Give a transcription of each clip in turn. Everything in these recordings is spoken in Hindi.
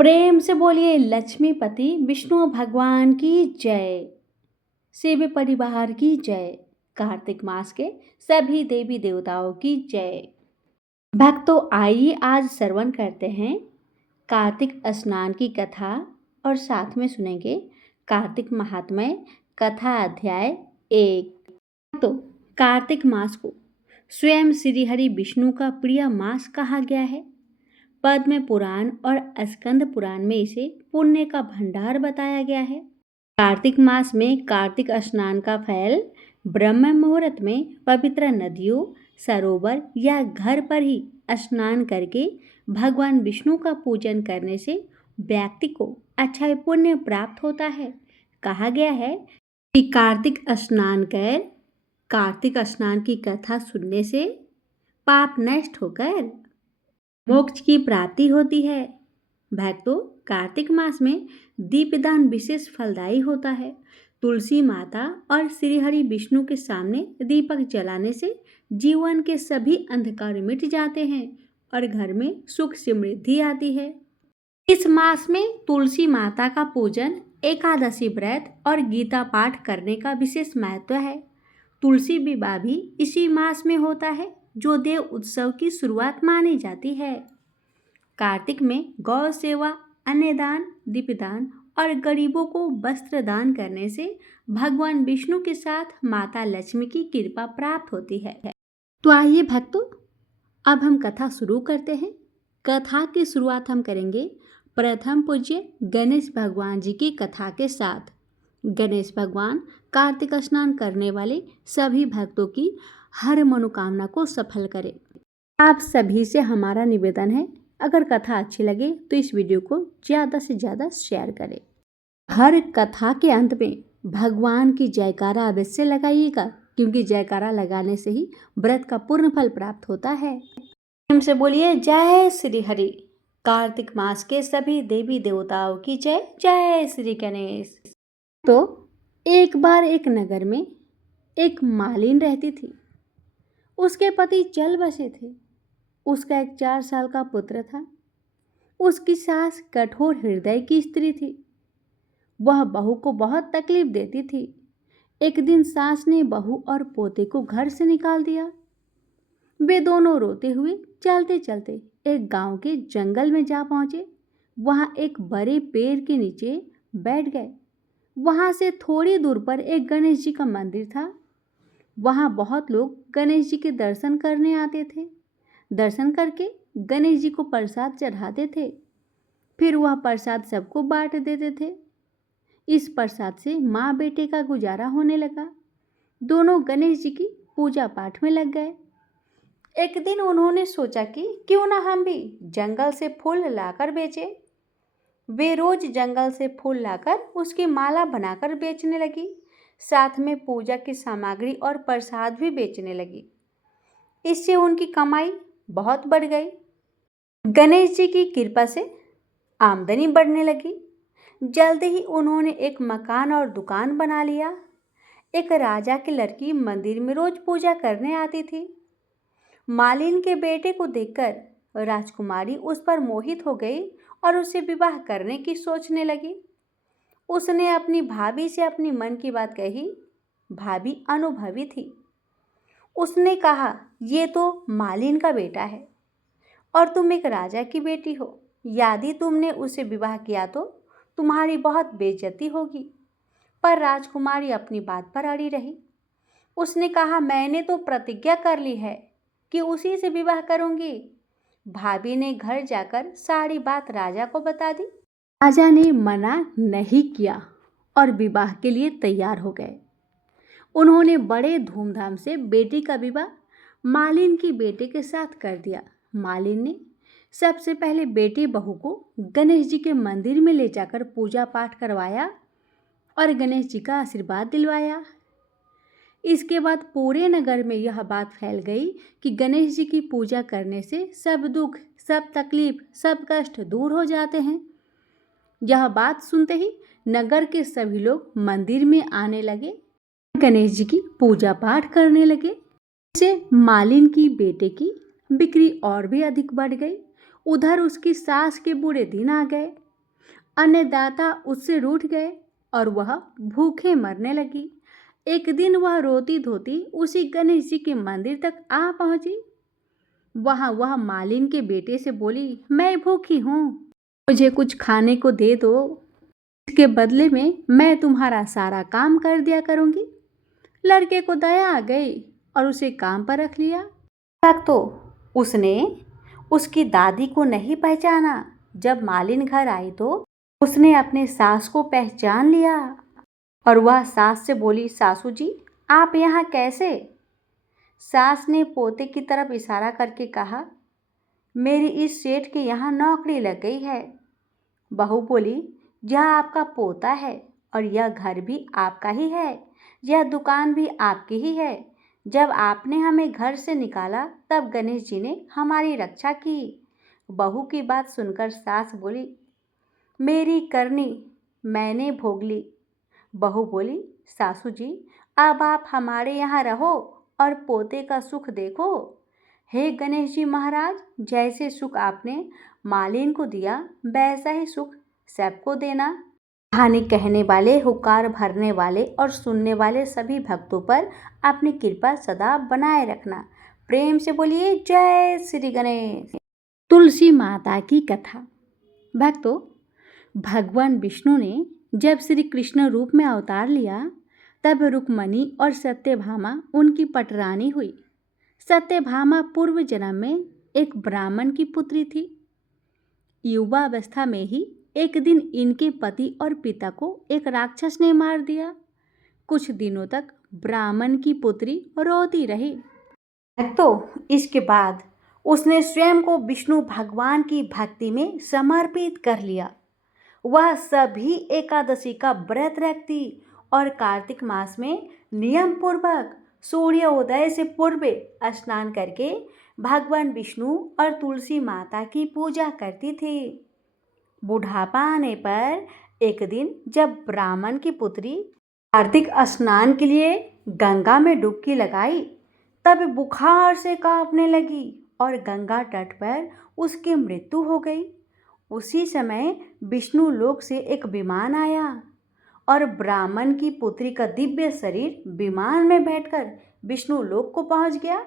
प्रेम से बोलिए लक्ष्मीपति विष्णु भगवान की जय। शिव परिवार की जय। कार्तिक मास के सभी देवी देवताओं की जय। भक्तों, आइए आज श्रवण करते हैं कार्तिक स्नान की कथा और साथ में सुनेंगे कार्तिक महात्म्य कथा अध्याय 1। तो कार्तिक मास को स्वयं श्री हरि विष्णु का प्रिय मास कहा गया है। पद्म पुराण और स्कंद पुराण में इसे पुण्य का भंडार बताया गया है। कार्तिक मास में कार्तिक स्नान का फल ब्रह्म मुहूर्त में पवित्र नदियों, सरोवर या घर पर ही स्नान करके भगवान विष्णु का पूजन करने से व्यक्ति को अच्छा पुण्य प्राप्त होता है। कहा गया है कि कार्तिक स्नान कर कार्तिक स्नान की कथा सुनने से पाप नष्ट होकर मोक्ष की प्राप्ति होती है। भक्तों, कार्तिक मास में दीपदान विशेष फलदायी होता है। तुलसी माता और श्री हरि विष्णु के सामने दीपक जलाने से जीवन के सभी अंधकार मिट जाते हैं और घर में सुख समृद्धि आती है। इस मास में तुलसी माता का पूजन, एकादशी व्रत और गीता पाठ करने का विशेष महत्व है। तुलसी विवाह भी इसी मास में होता है, जो देव उत्सव की शुरुआत मानी जाती है। कार्तिक में गौ सेवा, अन्नदान, दीपदान और गरीबों को वस्त्र दान करने से भगवान विष्णु के साथ माता लक्ष्मी की कृपा प्राप्त होती है। तो आइए भक्तों, अब हम कथा शुरू करते हैं। कथा की शुरुआत हम करेंगे प्रथम पूज्य गणेश भगवान जी की कथा के साथ। गणेश भगवान कार्तिक स्नान करने वाले सभी भक्तों की हर मनोकामना को सफल करें। आप सभी से हमारा निवेदन है, अगर कथा अच्छी लगे तो इस वीडियो को ज़्यादा से ज़्यादा शेयर करें। हर कथा के अंत में भगवान की जयकारा अवश्य लगाइएगा, क्योंकि जयकारा लगाने से ही व्रत का पूर्ण फल प्राप्त होता है। हमसे बोलिए जय श्री हरि। कार्तिक मास के सभी देवी देवताओं की जय। जय श्री गणेश। तो एक बार एक नगर में एक मालिन रहती थी। उसके पति चल बसे थे। उसका एक 4 साल का पुत्र था। उसकी सास कठोर हृदय की स्त्री थी। वह बहू को बहुत तकलीफ देती थी। एक दिन सास ने बहू और पोते को घर से निकाल दिया। वे दोनों रोते हुए चलते चलते एक गांव के जंगल में जा पहुंचे। वहां एक बड़े पेड़ के नीचे बैठ गए। वहां से थोड़ी दूर पर एक गणेश जी का मंदिर था। वहां बहुत लोग गणेश जी के दर्शन करने आते थे। दर्शन करके गणेश जी को प्रसाद चढ़ाते थे। फिर वह प्रसाद सबको बांट देते थे। इस प्रसाद से माँ बेटे का गुजारा होने लगा। दोनों गणेश जी की पूजा पाठ में लग गए। एक दिन उन्होंने सोचा कि क्यों ना हम भी जंगल से फूल लाकर बेचें। वे रोज जंगल से फूल लाकर उसकी माला बनाकर बेचने लगी। साथ में पूजा की सामग्री और प्रसाद भी बेचने लगी। इससे उनकी कमाई बहुत बढ़ गई। गणेश जी की कृपा से आमदनी बढ़ने लगी। जल्द ही उन्होंने एक मकान और दुकान बना लिया। एक राजा की लड़की मंदिर में रोज पूजा करने आती थी। मालिन के बेटे को देखकर राजकुमारी उस पर मोहित हो गई और उसे विवाह करने की सोचने लगी। उसने अपनी भाभी से अपनी मन की बात कही। भाभी अनुभवी थी। उसने कहा, ये तो मालिन का बेटा है और तुम एक राजा की बेटी हो। यदि तुमने उसे विवाह किया तो तुम्हारी बहुत बेइज्जती होगी। पर राजकुमारी अपनी बात पर अड़ी रही। उसने कहा, मैंने तो प्रतिज्ञा कर ली है कि उसी से विवाह करूंगी। भाभी ने घर जाकर सारी बात राजा को बता दी। राजा ने मना नहीं किया और विवाह के लिए तैयार हो गए। उन्होंने बड़े धूमधाम से बेटी का विवाह मालिन की बेटे के साथ कर दिया। मालिन ने सबसे पहले बेटी बहू को गणेश जी के मंदिर में ले जाकर पूजा पाठ करवाया और गणेश जी का आशीर्वाद दिलवाया। इसके बाद पूरे नगर में यह बात फैल गई कि गणेश जी की पूजा करने से सब दुख, सब तकलीफ, सब कष्ट दूर हो जाते हैं। यह बात सुनते ही नगर के सभी लोग मंदिर में आने लगे, गणेश जी की पूजा पाठ करने लगे। इससे मालिन की बेटे की बिक्री और भी अधिक बढ़ गई। उधर उसकी सास के बुरे दिन आ गए। अन्नदाता उससे रूठ गए और वह भूखे मरने लगी। एक दिन वह रोती धोती उसी गणेश जी के मंदिर तक आ पहुंची। वहां वह मालिन के बेटे से बोली, मैं भूखी हूँ, मुझे कुछ खाने को दे दो, इसके बदले में मैं तुम्हारा सारा काम कर दिया करूंगी। लड़के को दया आ गई और उसे काम पर रख लिया। तक तो उसने उसकी दादी को नहीं पहचाना। जब मालिन घर आई तो उसने अपने सास को पहचान लिया और वह सास से बोली, सासू जी आप यहाँ कैसे? सास ने पोते की तरफ इशारा करके कहा, मेरी इस सेठ के यहाँ नौकरी लग गई है। बहू बोली, यह आपका पोता है और यह घर भी आपका ही है, यह दुकान भी आपकी ही है। जब आपने हमें घर से निकाला तब गणेश जी ने हमारी रक्षा की। बहू की बात सुनकर सास बोली, मेरी करनी मैंने भोग ली। बहू बोली, सासू जी अब आप हमारे यहाँ रहो और पोते का सुख देखो। हे गणेश जी महाराज, जैसे सुख आपने मालिन को दिया वैसा ही सुख सबको देना। कहानी कहने वाले, हुकार भरने वाले और सुनने वाले सभी भक्तों पर अपनी कृपा सदा बनाए रखना। प्रेम से बोलिए जय श्री गणेश। तुलसी माता की कथा। भक्तों, भगवान विष्णु ने जब श्री कृष्ण रूप में अवतार लिया तब रुक्मणी और सत्यभामा उनकी पटरानी हुई। सत्यभामा पूर्व जन्म में एक ब्राह्मण की पुत्री थी। युवावस्था में ही एक दिन इनके पति और पिता को एक राक्षस ने मार दिया। कुछ दिनों तक ब्राह्मण की पुत्री रोती रही। तो इसके बाद उसने स्वयं को विष्णु भगवान की भक्ति में समर्पित कर लिया। वह सभी एकादशी का व्रत रखती और कार्तिक मास में नियम पूर्वक सूर्योदय से पूर्व स्नान करके भगवान विष्णु और तुलसी माता की पूजा करती थी। बुढ़ापा आने पर एक दिन जब ब्राह्मण की पुत्री कार्तिक स्नान के लिए गंगा में डुबकी लगाई तब बुखार से कांपने लगी और गंगा तट पर उसकी मृत्यु हो गई। उसी समय विष्णु लोक से एक विमान आया और ब्राह्मण की पुत्री का दिव्य शरीर विमान में बैठकर विष्णु लोक को पहुंच गया।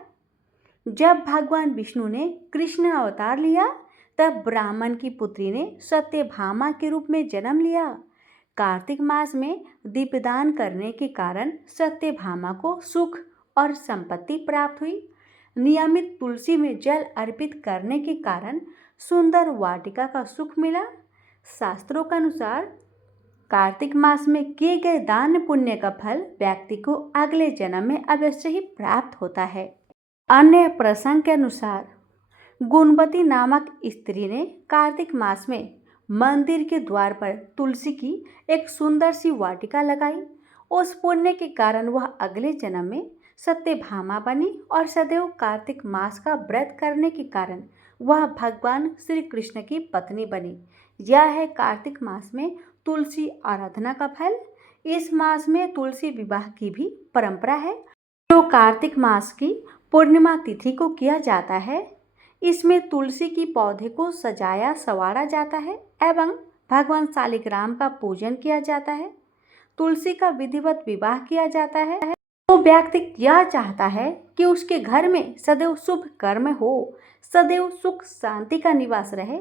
जब भगवान विष्णु ने कृष्ण अवतार लिया तब ब्राह्मण की पुत्री ने सत्यभामा के रूप में जन्म लिया। कार्तिक मास में दीपदान करने के कारण सत्यभामा को सुख और संपत्ति प्राप्त हुई। नियमित तुलसी में जल अर्पित करने के कारण सुंदर वाटिका का सुख मिला। शास्त्रों के अनुसार कार्तिक मास में किए गए दान पुण्य का फल व्यक्ति को अगले जन्म में अवश्य ही प्राप्त होता है। अन्य प्रसंग के अनुसार गुणवती नामक स्त्री ने कार्तिक मास में मंदिर के द्वार पर तुलसी की एक सुंदर सी वाटिका लगाई। उस पुण्य के कारण वह अगले जन्म में सत्यभामा बनी और सदैव कार्तिक मास का व्रत करने के कारण वह भगवान श्री कृष्ण की पत्नी बनी। यह है कार्तिक मास में तुलसी आराधना का फल। इस मास में तुलसी विवाह की भी परंपरा है जो कार्तिक मास की पूर्णिमा तिथि को किया जाता है। इसमें तुलसी की पौधे को सजाया संवारा जाता है एवं भगवान शालिग्राम का पूजन किया जाता है। तुलसी का विधिवत विवाह किया जाता है। तो व्यक्ति यह चाहता है कि उसके घर में सदैव शुभ कर्म हो, सदैव सुख शांति का निवास रहे,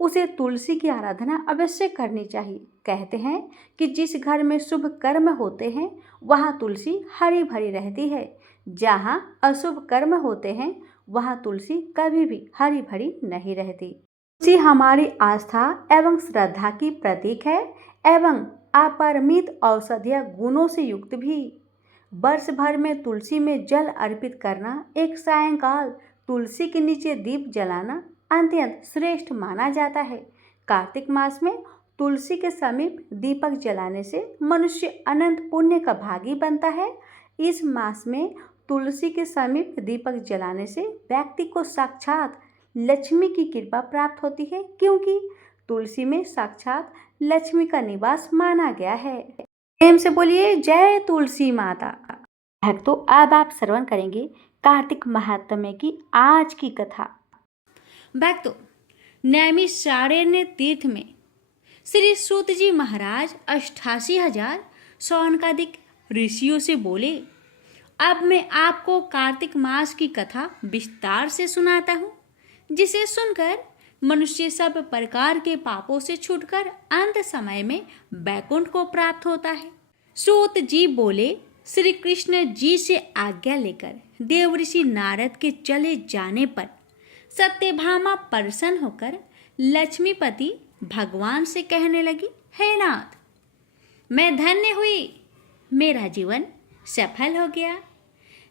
उसे तुलसी की आराधना अवश्य करनी चाहिए। कहते हैं कि जिस घर में शुभ कर्म होते हैं वहाँ तुलसी हरी भरी रहती है, जहाँ अशुभ कर्म होते हैं वहाँ तुलसी कभी भी हरी भरी नहीं रहती। तुलसी हमारी आस्था एवं श्रद्धा की प्रतीक है एवं अपरिमित औषधीय गुणों से युक्त भी। वर्ष भर में तुलसी में जल अर्पित करना, एक सायंकाल तुलसी के नीचे दीप जलाना अत्यंत श्रेष्ठ माना जाता है। कार्तिक मास में तुलसी के समीप दीपक जलाने से मनुष्य अनंत पुण्य का भागी बनता है। इस मास में तुलसी के समीप दीपक जलाने से व्यक्ति को साक्षात लक्ष्मी की कृपा प्राप्त होती है, क्योंकि तुलसी में साक्षात लक्ष्मी का निवास माना गया है। प्रेम से बोलिए जय तुलसी माता। भक्तों, अब आप श्रवण करेंगे कार्तिक महात्म्य की आज की कथा। भक्तों, नैमिषारण्य तीर्थ में श्री सूत जी महाराज 88,000 सौनकादिक ऋषियों से बोले, अब मैं आपको कार्तिक मास की कथा विस्तार से सुनाता हूँ, जिसे सुनकर मनुष्य सब प्रकार के पापों से छूटकर अंत समय में वैकुंठ को प्राप्त होता है। सूत जी बोले, श्री कृष्ण जी से आज्ञा लेकर देवऋषि नारद के चले जाने पर सत्यभामा प्रसन्न होकर लक्ष्मीपति भगवान से कहने लगी, हे नाथ, मैं धन्य हुई, मेरा जीवन सफल हो गया।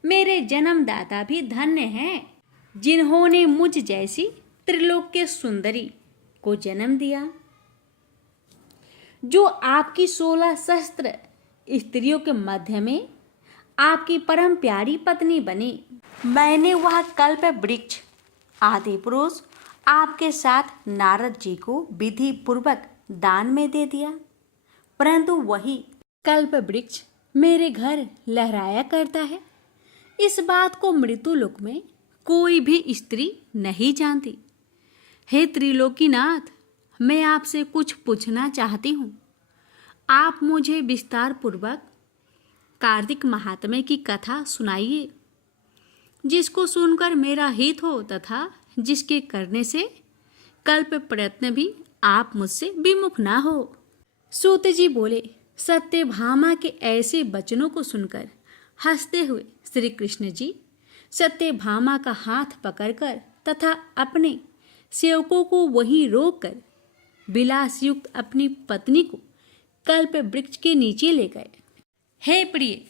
मेरे जन्मदाता भी धन्य हैं, जिन्होंने मुझ जैसी त्रिलोक्य सुंदरी को जन्म दिया, जो आपकी 16 सहस्त्र स्त्रियों के मध्य में आपकी परम प्यारी पत्नी बनी। मैंने वह कल्प वृक्ष आदि पुरुष आपके साथ नारद जी को विधि पूर्वक दान में दे दिया, परंतु वही कल्प वृक्ष मेरे घर लहराया करता है। इस बात को मृत्युलोक में कोई भी स्त्री नहीं जानती। हे त्रिलोकीनाथ, मैं आपसे कुछ पूछना चाहती हूँ। आप मुझे विस्तार पूर्वक कार्तिक महात्म्य की कथा सुनाइए, जिसको सुनकर मेरा हित हो तथा जिसके करने से कल्प प्रयत्न भी आप मुझसे विमुख ना हो। सूत जी बोले, सत्यभामा के ऐसे वचनों को सुनकर हंसते हुए श्री कृष्ण जी सत्यभामा का हाथ पकड़कर तथा अपने सेवकों को वहीं रोककर विलास युक्त अपनी पत्नी को कल्प वृक्ष के नीचे ले गए। हे प्रिय,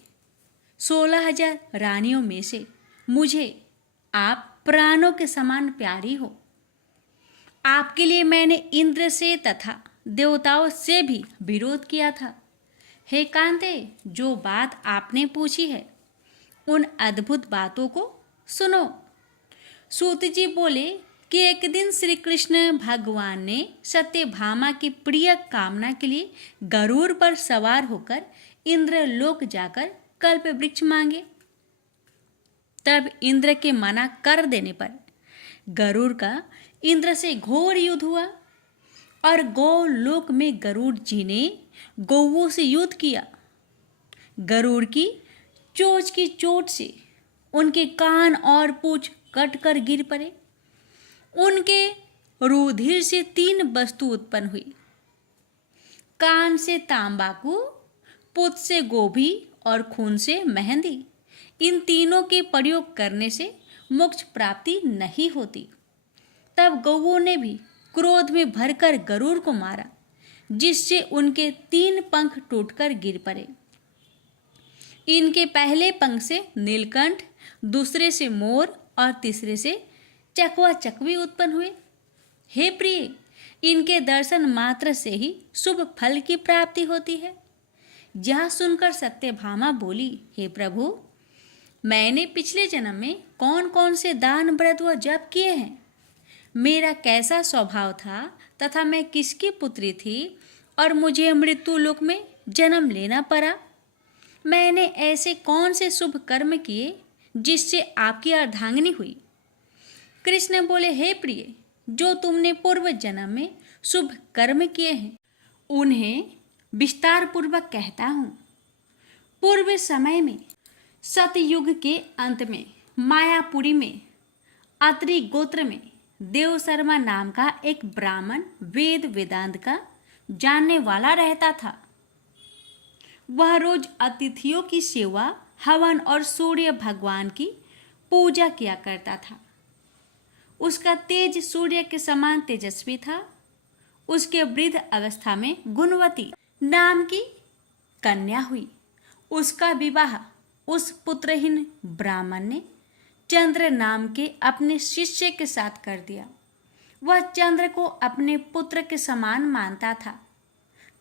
16,000 रानियों में से मुझे आप प्राणों के समान प्यारी हो। आपके लिए मैंने इंद्र से तथा देवताओं से भी विरोध किया था। हे कांते, जो बात आपने पूछी है उन अद्भुत बातों को सुनो। सूत जी बोले कि एक दिन श्री कृष्ण भगवान ने सत्यभामा की प्रिय कामना के लिए गरुड़ पर सवार होकर इंद्रलोक जाकर कल्प वृक्ष मांगे। तब इंद्र के मना कर देने पर गरुड़ का इंद्र से घोर युद्ध हुआ और गोलोक में गरुड़ जी ने गौओं से युद्ध किया। गरुड़ की चोंच की चोट से उनके कान और पूंछ कटकर गिर पड़े। उनके रुधिर से 3 वस्तु उत्पन्न हुई। कान से तांबाकू, पुत से गोभी और खून से मेहंदी। इन तीनों के प्रयोग करने से मोक्ष प्राप्ति नहीं होती। तब गौओं ने भी क्रोध में भरकर गरुड़ को मारा, जिससे उनके 3 पंख टूटकर गिर पड़े। इनके पहले पंख से नीलकंठ, दूसरे से मोर और तीसरे से चकवा चकवी उत्पन्न हुए। हे प्रिय, इनके दर्शन मात्र से ही शुभ फल की प्राप्ति होती है। यह सुनकर सत्यभामा बोली, हे प्रभु, मैंने पिछले जन्म में कौन कौन से दान व्रत व जप किए हैं, मेरा कैसा स्वभाव था तथा मैं किसकी पुत्री थी और मुझे मृत्यु लोक में जन्म लेना पड़ा। मैंने ऐसे कौन से शुभ कर्म किए जिससे आपकी अर्धांगिनी हुई। कृष्ण बोले, हे प्रिय, जो तुमने पूर्व जन्म में शुभ कर्म किए हैं उन्हें विस्तार पूर्वक कहता हूँ। पूर्व समय में सतयुग के अंत में मायापुरी में अत्रि गोत्र में देव शर्मा नाम का एक ब्राह्मण वेद वेदांत का जानने वाला रहता था। वह रोज अतिथियों की सेवा, हवन और सूर्य भगवान की पूजा किया करता था। उसका तेज सूर्य के समान तेजस्वी था। उसके वृद्ध अवस्था में गुणवती नाम की कन्या हुई। उसका विवाह उस पुत्रहीन ब्राह्मण ने चंद्र नाम के अपने शिष्य के साथ कर दिया। वह चंद्र को अपने पुत्र के समान मानता था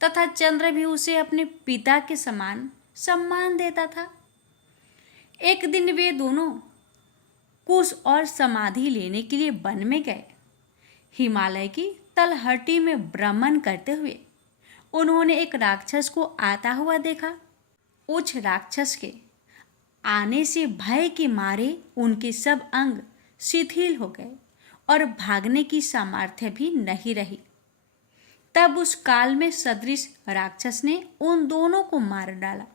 तथा चंद्र भी उसे अपने पिता के समान सम्मान देता था। एक दिन वे दोनों कुश और समाधि लेने के लिए वन में गए। हिमालय की तलहटी में भ्रमण करते हुए उन्होंने एक राक्षस को आता हुआ देखा। उस राक्षस के आने से भय के मारे उनके सब अंग शिथिल हो गए और भागने की सामर्थ्य भी नहीं रही। तब उस काल में सदृश राक्षस ने उन दोनों को मार डाला।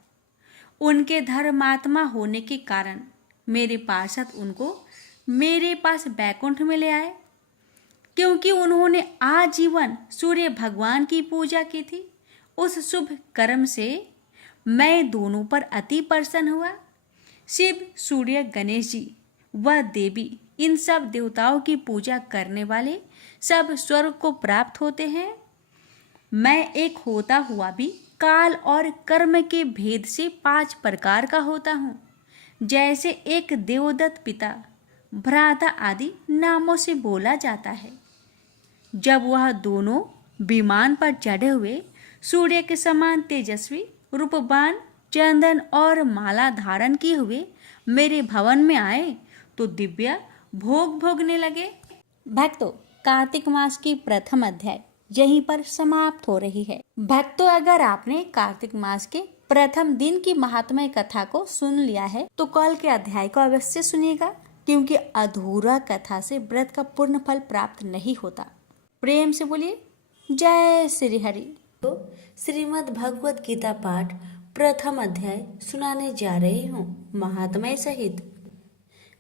उनके धर्मात्मा होने के कारण मेरे पार्षद उनको मेरे पास बैकुंठ में ले आए। क्योंकि उन्होंने आजीवन सूर्य भगवान की पूजा की थी, उस शुभ कर्म से मैं दोनों पर अति प्रसन्न हुआ। शिव, सूर्य, गणेश जी व देवी, इन सब देवताओं की पूजा करने वाले सब स्वर्ग को प्राप्त होते हैं। मैं एक होता हुआ भी काल और कर्म के भेद से 5 प्रकार का होता हूँ। जैसे एक देवदत्त, पिता, भ्राता आदि नामों से बोला जाता है। जब वह दोनों विमान पर चढ़े हुए सूर्य के समान तेजस्वी, रूपवान, चंदन और माला धारण किए हुए मेरे भवन में आए तो दिव्य भोग भोगने लगे। भक्तों, कार्तिक मास की प्रथम अध्याय यहीं पर समाप्त हो रही है। भक्तों, अगर आपने कार्तिक मास के प्रथम दिन की महात्म्य कथा को सुन लिया है तो कल के अध्याय को अवश्य सुनिएगा, क्योंकि अधूरा कथा से व्रत का पूर्ण फल प्राप्त नहीं होता। प्रेम से बोलिए जय श्री हरि। तो श्रीमद् भगवत गीता पाठ प्रथम अध्याय सुनाने जा रही हूँ महात्म्य सहित।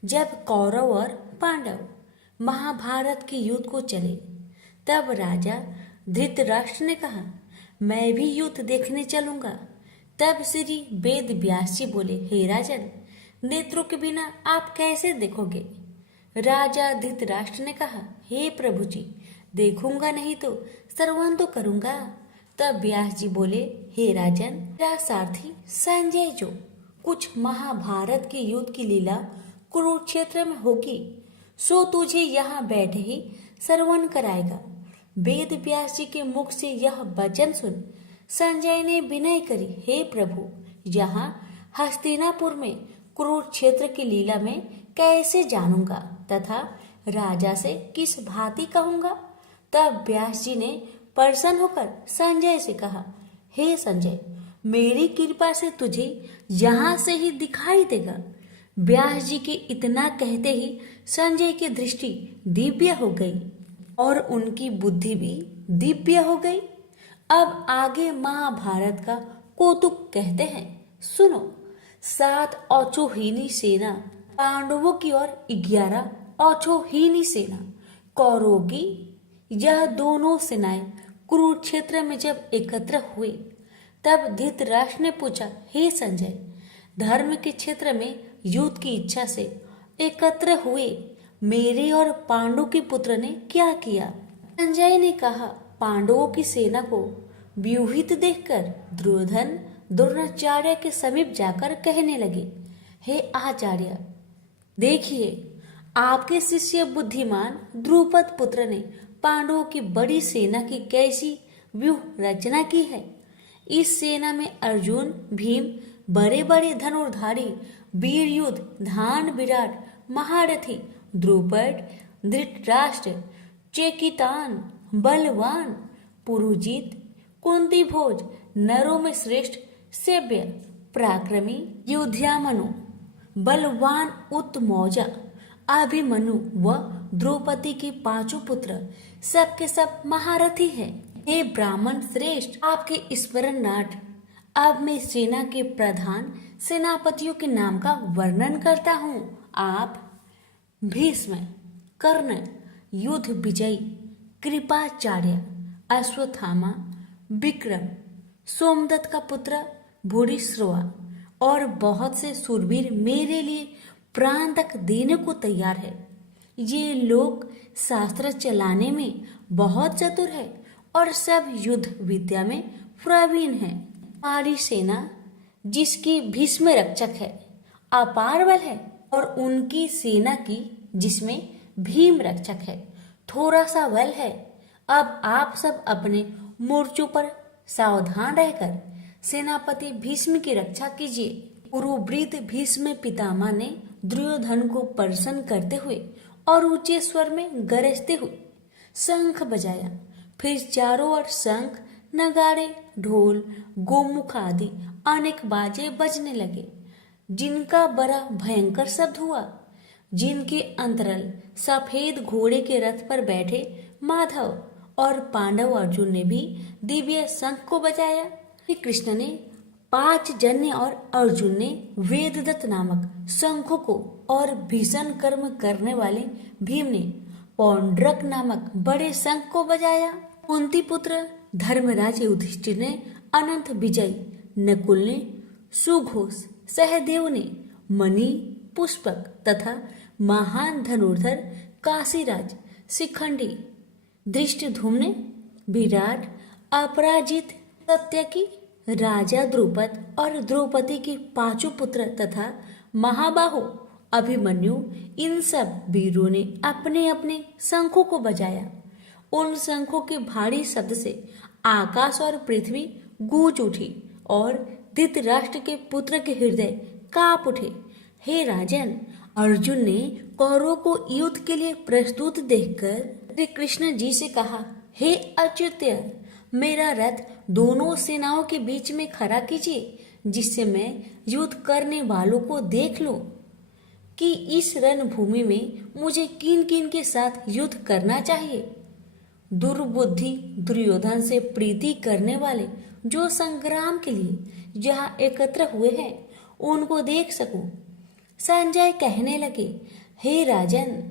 जब कौरव और पांडव महाभारत के युद्ध को चले तब राजा धृतराष्ट्र ने कहा, मैं भी युद्ध देखने चलूंगा। तब श्री वेद व्यास जी बोले, हे राजन, नेत्रों के बिना आप कैसे देखोगे? राजा धृतराष्ट्र ने कहा, हे प्रभु जी, देखूंगा नहीं तो श्रवण तो करूंगा। तब व्यास जी बोले, हे राजन, मेरा सारथी संजय जो कुछ महाभारत के युद्ध की लीला कुरुक्षेत्र में होगी सो तुझे यहाँ बैठे ही श्रवण कराएगा। वेद व्यास जी के मुख से यह वचन सुन संजय ने विनय करी, हे प्रभु, यहाँ हस्तिनापुर में कुरुक्षेत्र की लीला में कैसे जानूंगा तथा राजा से किस भांति कहूंगा? तब व्यास जी ने प्रसन्न होकर संजय से कहा, हे संजय, मेरी कृपा से तुझे यहाँ से ही दिखाई देगा। व्यास जी के इतना कहते ही संजय की दृष्टि दिव्य हो गई और उनकी बुद्धि भी दिव्य हो गई। अब आगे महाभारत का कौतुक कहते हैं, सुनो। 7 औचोहीनी सेना पांडवों की और 11 औचोहीनी सेना कौरवों की, यह दोनों सेनाएं कुरुक्षेत्र में जब एकत्र हुए तब धृतराष्ट्र ने पूछा, हे संजय, धर्म के क्षेत्र में युद्ध की इच्छा से एकत्र हुए मेरे और पांडु के पुत्र ने क्या किया? संजय ने कहा, पांडवों की सेना को व्यूहित देखकर दुर्योधन द्रोणाचार्य के समीप जाकर कहने लगे, हे आचार्य, देखिए, आपके शिष्य बुद्धिमान द्रुपद पुत्र ने पांडवों की बड़ी सेना की कैसी व्यूह रचना की है। इस सेना में अर्जुन, भीम, बड़े बड़े धनुर्धारी, वीर युद्ध, धान विराट, महारथी, द्रुपद, धृतराष्ट्र, चेकितान, बलवान, पुरुजित, कुंती भोज, नरों में श्रेष्ठ, सेव्य, पराक्रमी, युद्धामनु, बलवान उत्तमौजा, अभिमन्यु व द्रौपदी के 5 पुत्र सबके सब महारथी हैं। हे ब्राह्मण श्रेष्ठ, आपके स्मरणार्थ अब मैं सेना के प्रधान सेनापतियों के नाम का वर्णन करता हूँ। आप भीष्म, कर्ण, युद्ध विजयी, कृपाचार्य, अश्वत्थामा, विक्रम, सोमदत्त का पुत्र भूरिश्रवा और बहुत से शूरवीर मेरे लिए प्राण तक देने को तैयार है। ये लोग शास्त्र चलाने में बहुत चतुर है और सब युद्ध विद्या में प्रवीण है। हमारी सेना, जिसकी भीष्म रक्षक है, अपार बल है और उनकी सेना की, जिसमें भीम रक्षक है, थोड़ा सा बल है। अब आप सब अपने मोर्चों पर सावधान रहकर सेनापति भीष्म की रक्षा कीजिए। कुरुवृत्त भीष्म पितामह ने दुर्योधन को प्रसन्न करते हुए और ऊंचे स्वर में गरजते हुए शंख बजाया। फिर चारों ओर शंख, नगाड़े, ढोल, गोमुख आदि अनेक बाजे बजने लगे, जिनका बड़ा भयंकर शब्द हुआ। जिनके अंतरल सफेद घोड़े के रथ पर बैठे माधव और पांडव अर्जुन ने भी दिव्य शंख को बजाया। श्री कृष्ण ने पांचजन्य और अर्जुन ने वेददत्त नामक शंखों को और भीषण कर्म करने वाले भीम ने पौंड्रक नामक बड़े शंख को बजाया। कुंती पुत्र धर्मराज युधिष्ठिर ने अनंत विजय, नकुल ने सुघोष, सहदेव ने मणि पुष्पक तथा महान धनुर्धर काशीराज शिखंडी, धृष्टद्युम्न ने विराट, अपराजित, सत्यकी, राजा द्रुपद और द्रौपदी के पांचों पुत्र तथा महाबाहु अभिमन्यु, इन सब वीरों ने अपने अपने शंखों को बजाया। उन शंखों के भारी शब्द से आकाश और पृथ्वी गूंज उठी और धृतराष्ट्र के पुत्र के हृदय कांप उठे। हे राजन, अर्जुन ने कौरवों को युद्ध के लिए प्रस्तुत देखकर श्री कृष्ण जी से कहा, हे अच्युत्य, मेरा रथ दोनों सेनाओं के बीच में खड़ा कीजिए, जिससे मैं युद्ध करने वालों को देख लूं कि इस रणभूमि में मुझे किन किन के साथ युद्ध करना चाहिए। दुर्बुद्धि दुर्योधन से प्रीति करने वाले जो संग्राम के लिए यहाँ एकत्र हुए हैं, उनको देख सकूं। संजय कहने लगे, हे राजन।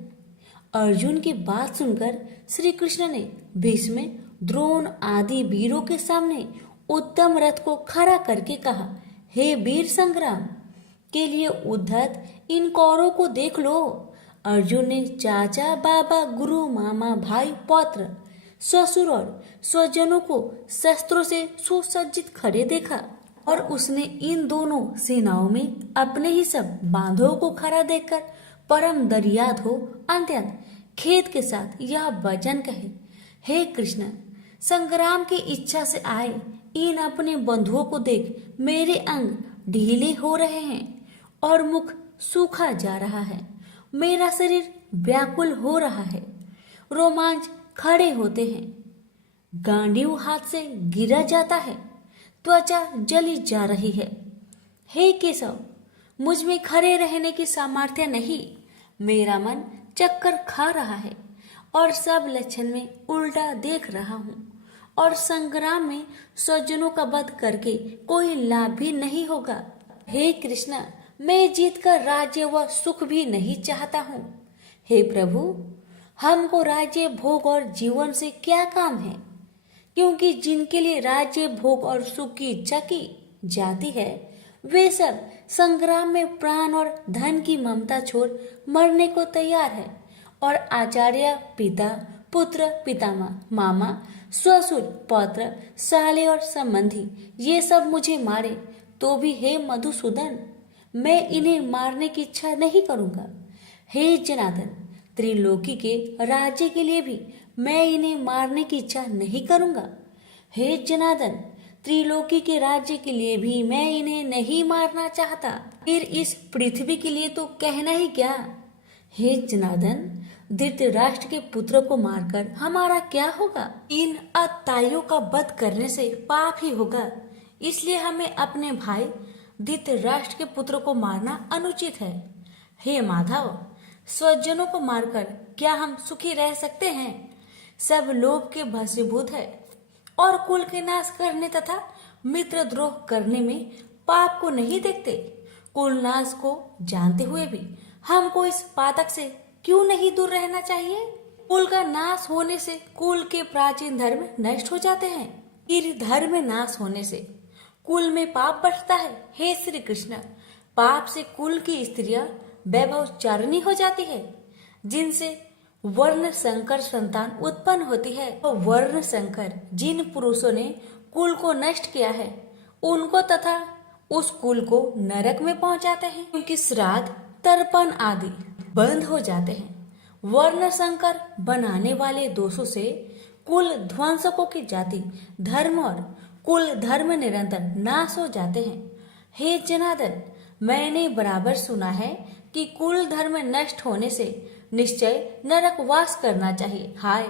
अर्जुन की बात सुनकर श्री कृष्ण ने भीष्म, द्रोण आदि वीरों के सामने उत्तम रथ को खड़ा करके कहा, हे वीर संग्राम के लिए उद्धत इन कौरों को देख लो। अर्जुन ने चाचा, बाबा, गुरु, मामा, भाई, पौत्र, ससुर और स्वजनों को शस्त्रों से सुसज्जित खड़े देखा और उसने इन दोनों सेनाओं में अपने ही सब बांधवों को खड़ा देखकर परम दर्याद हो अत्यंत खेद के साथ यह वचन कहे, हे कृष्ण, संग्राम की इच्छा से आए इन अपने बंधुओं को देख मेरे अंग ढीले हो रहे हैं और मुख सूखा जा रहा है। मेरा शरीर व्याकुल हो रहा है, रोमांच खड़े होते हैं, गांडीव हाथ से गिरा जाता है, त्वचा जली जा रही है। हे केशव, मुझ में खड़े रहने की सामर्थ्य नहीं, मेरा मन चक्कर खा रहा है और सब लक्षण में उल्टा देख रहा हूँ और संग्राम में स्वजनों का वध करके कोई लाभ भी नहीं होगा। हे कृष्ण, मैं जीत कर राज्य व सुख भी नहीं चाहता हूँ। हे प्रभु, हमको राज्य भोग और जीवन से क्या काम है, क्योंकि जिनके लिए राज्य भोग और सुख की इच्छा की जाती है, वे सब संग्राम में प्राण और धन की ममता छोड़ मरने को तैयार है। और आचार्य, पिता, पुत्र, पितामह, मामा, ससुर, पौत्र, साले और संबंधी ये सब मुझे मारे तो भी हे मधुसूदन, मैं इन्हें मारने की इच्छा नहीं करूंगा। हे जनार्दन, त्रिलोकी के राज्य के लिए भी मैं इन्हें मारने की इच्छा नहीं करूंगा। हे जनार्दन, त्रिलोकी के राज्य के लिए भी मैं इन्हें नहीं मारना चाहता। फिर इस पृथ्वी के लिए तो कहना ही क्या। हे जनार्दन, धृतराष्ट्र के पुत्र को मारकर हमारा क्या होगा? इन अताइयों का वध करने से पाप ही होगा, इसलिए हमें अपने भाई धृतराष्ट्र के पुत्र को मारना अनुचित है। हे माधव, स्वजनों को मारकर क्या हम सुखी रह सकते हैं? सब लोभ के वशीभूत है और कुल के नाश करने तथा मित्र द्रोह करने में पाप को नहीं देखते। कुल नाश को जानते हुए भी हमको इस पातक से क्यों नहीं दूर रहना चाहिए? कुल का नाश होने से कुल के प्राचीन धर्म नष्ट हो जाते हैं, फिर धर्म नाश होने से कुल में पाप बढ़ता है। हे श्री कृष्ण, पाप से कुल की स्त्रियां वैभवचारिणी हो जाती है, जिनसे वर्ण संकर संतान उत्पन्न होती है। तो वर्ण संकर जिन पुरुषों ने कुल को नष्ट किया है, उनको तथा उस कुल को नरक में पहुंचाते हैं, क्योंकि श्राद्ध, तर्पण आदि बंद हो जाते हैं। वर्ण संकर बनाने वाले दोषों से कुल ध्वंसकों की जाति, धर्म और कुल धर्म निरंतर नाश हो जाते हैं। हे जनार्दन, मैंने बराबर सुना है कि कुल धर्म नष्ट होने से निश्चय नरक वास करना चाहिए। हाय,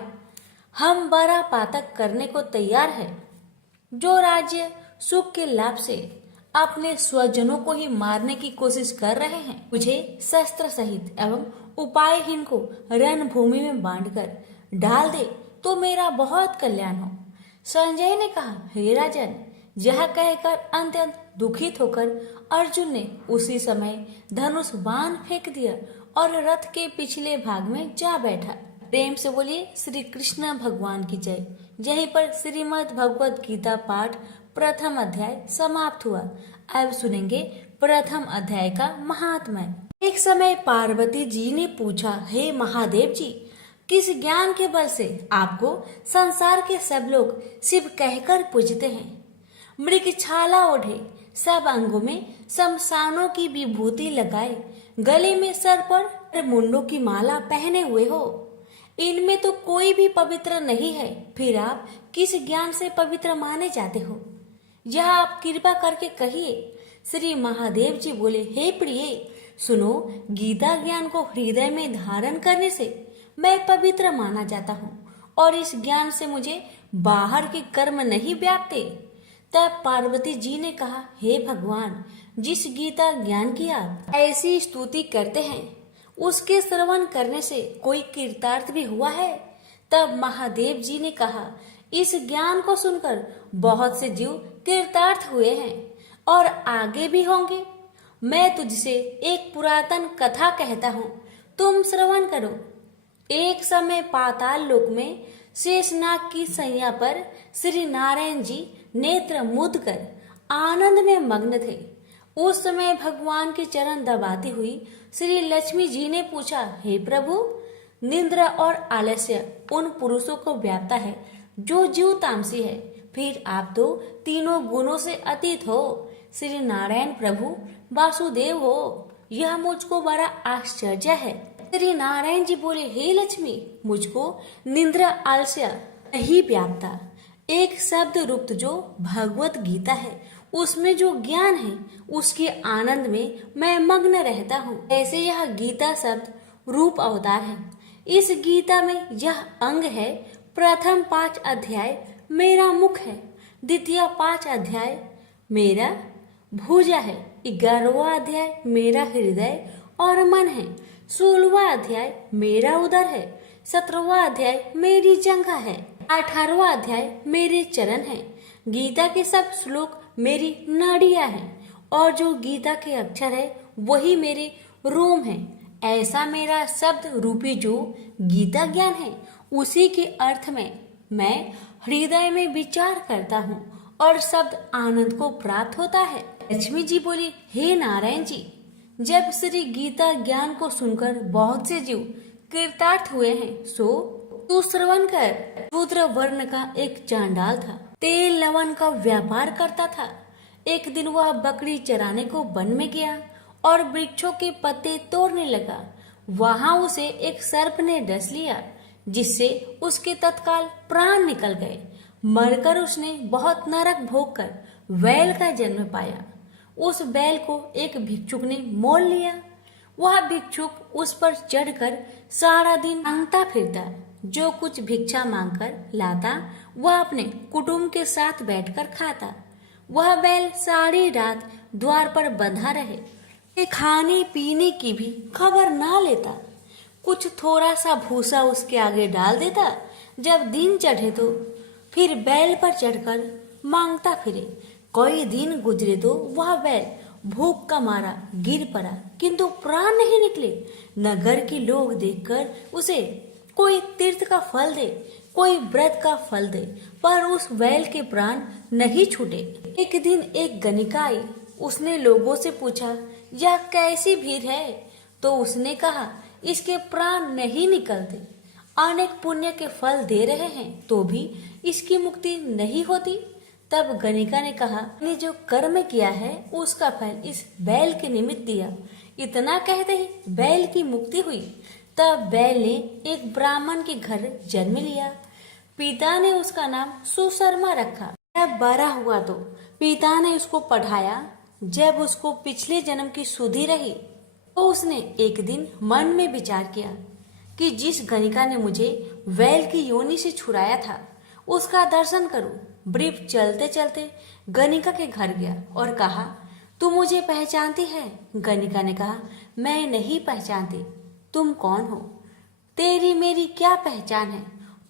हम बड़ा पातक करने को तैयार है, जो राज्य सुख के लाभ से अपने स्वजनों को ही मारने की कोशिश कर रहे हैं। मुझे शस्त्र सहित एवं उपायहीन को रणभूमि में बांधकर डाल दे तो मेरा बहुत कल्याण हो। संजय ने कहा, हे राजन, यह कहकर अत्यंत दुखित होकर अर्जुन ने उसी समय धनुष बाण फेंक दिया और रथ के पिछले भाग में जा बैठा। प्रेम से बोलिए श्री कृष्ण भगवान की जय। यहीं पर श्रीमद् भगवत गीता पाठ प्रथम अध्याय समाप्त हुआ। अब सुनेंगे प्रथम अध्याय का महात्म्य। एक समय पार्वती जी ने पूछा, हे महादेव जी, किस ज्ञान के बल से आपको संसार के सब लोग शिव कहकर पूजते हैं? मृग छाला ओढ़े, सब अंगों में शमशानों की विभूति लगाए, गले में सर पर मुंडों की माला पहने हुए हो, इनमें तो कोई भी पवित्र नहीं है, फिर आप किस ज्ञान से पवित्र माने जाते हो? यह आप कृपा करके कहिए। श्री महादेव जी बोले, हे प्रिय, सुनो, गीता ज्ञान को हृदय में धारण करने से मैं पवित्र माना जाता हूँ और इस ज्ञान से मुझे बाहर के कर्म नहीं व्यापते। तब पार्वती जी ने कहा, हे भगवान, जिस गीता ज्ञान की आप ऐसी स्तुति करते हैं, उसके श्रवण करने से कोई कृतार्थ भी हुआ है? तब महादेव जी ने कहा, इस ज्ञान को सुनकर बहुत से जीव कृतार्थ हुए हैं और आगे भी होंगे। मैं तुझसे एक पुरातन कथा कहता हूँ, तुम श्रवण करो। एक समय पाताल लोक में शेषनाग की सैया पर श्री नारायण जी नेत्र मूंद कर आनंद में मग्न थे। उस समय भगवान के चरण दबाती हुई श्री लक्ष्मी जी ने पूछा, हे प्रभु, निद्रा और आलस्य उन पुरुषों को व्यापता है जो जीव तामसी है, फिर आप तो तीनों गुणों से अतीत हो, श्री नारायण प्रभु वासुदेव हो, यह मुझको बड़ा आश्चर्य है। श्री नारायण जी बोले, हे लक्ष्मी, मुझको निद्रा आलस्य नहीं व्यापता। एक शब्द रूप जो भगवत गीता है, उसमें जो ज्ञान है, उसके आनंद में मैं मग्न रहता हूँ। ऐसे यह गीता शब्द रूप अवतार है। इस गीता में यह अंग है। प्रथम 5 अध्याय मेरा मुख है, द्वितीय 5 अध्याय मेरा भुजा है, 11वां अध्याय मेरा हृदय और मन है, 16वां अध्याय मेरा उदर है, 17वां अध्याय मेरी जंघा है, 18वां अध्याय मेरे चरण है। गीता के सब श्लोक मेरी नाड़ियां हैं और जो गीता के अक्षर है वही मेरे रोम है। ऐसा मेरा शब्द रूपी जो गीता ज्ञान है, उसी के अर्थ में मैं हृदय में विचार करता हूँ और शब्द आनंद को प्राप्त होता है। लक्ष्मी जी बोली, हे नारायण जी, जब श्री गीता ज्ञान को सुनकर बहुत से जीव कृतार्थ हुए हैं, सो तू श्रवण कर। शूद्र वर्ण का एक चांडाल था, तेल लवन का व्यापार करता था। एक दिन वह बकरी चराने को वन में गया और वृक्षों के पत्ते तोड़ने लगा। वहां उसे एक सर्प ने डस लिया, जिससे उसके तत्काल प्राण निकल गए। मरकर उसने बहुत नरक भोग कर बैल का जन्म पाया। उस बैल को एक भिक्षुक ने मोल लिया। वह भिक्षुक उस पर चढ़कर सारा दिन मांगता फिरता। जो कुछ भिक्षा मांगकर लाता वह अपने कुटुंब के साथ बैठकर खाता। वह बैल सारी रात द्वार पर बंधा रहे, खाने पीने की भी खबर ना लेता। कुछ थोड़ा सा भूसा उसके आगे डाल देता। जब दिन चढ़े तो फिर बैल पर चढ़कर मांगता फिरे। कई दिन गुजरे तो वह बैल भूख का मारा गिर पड़ा, किंतु प्राण नहीं निकले। नगर के लोग देखकर उसे कोई तीर्थ का फल दे, कोई व्रत का फल दे, पर उस बैल के प्राण नहीं छूटे। एक दिन एक गणिका आई। उसने लोगों से पूछा, यह कैसी भीड़ है? तो उसने कहा, इसके प्राण नहीं निकलते, अनेक पुण्य के फल दे रहे हैं तो भी इसकी मुक्ति नहीं होती। तब गणिका ने कहा, ने जो कर्म किया है उसका फल इस बैल के निमित्त दिया। इतना कहते ही बैल की मुक्ति हुई। तब बैल ने एक ब्राह्मण के घर जन्म लिया। पिता ने उसका नाम सुशर्मा रखा। जब बड़ा हुआ तो पिता ने उसको पढ़ाया। जब उसको पिछले जन्म की सुधि रही तो उसने एक दिन मन में विचार किया कि जिस गणिका ने मुझे बैल की योनि से छुड़ाया था उसका दर्शन करूं। ब्रीफ चलते चलते गणिका के घर गया और कहा, तू मुझे पहचानती है? गणिका ने कहा, मैं नहीं पहचानती। तुम कौन हो? तेरी मेरी क्या पहचान है?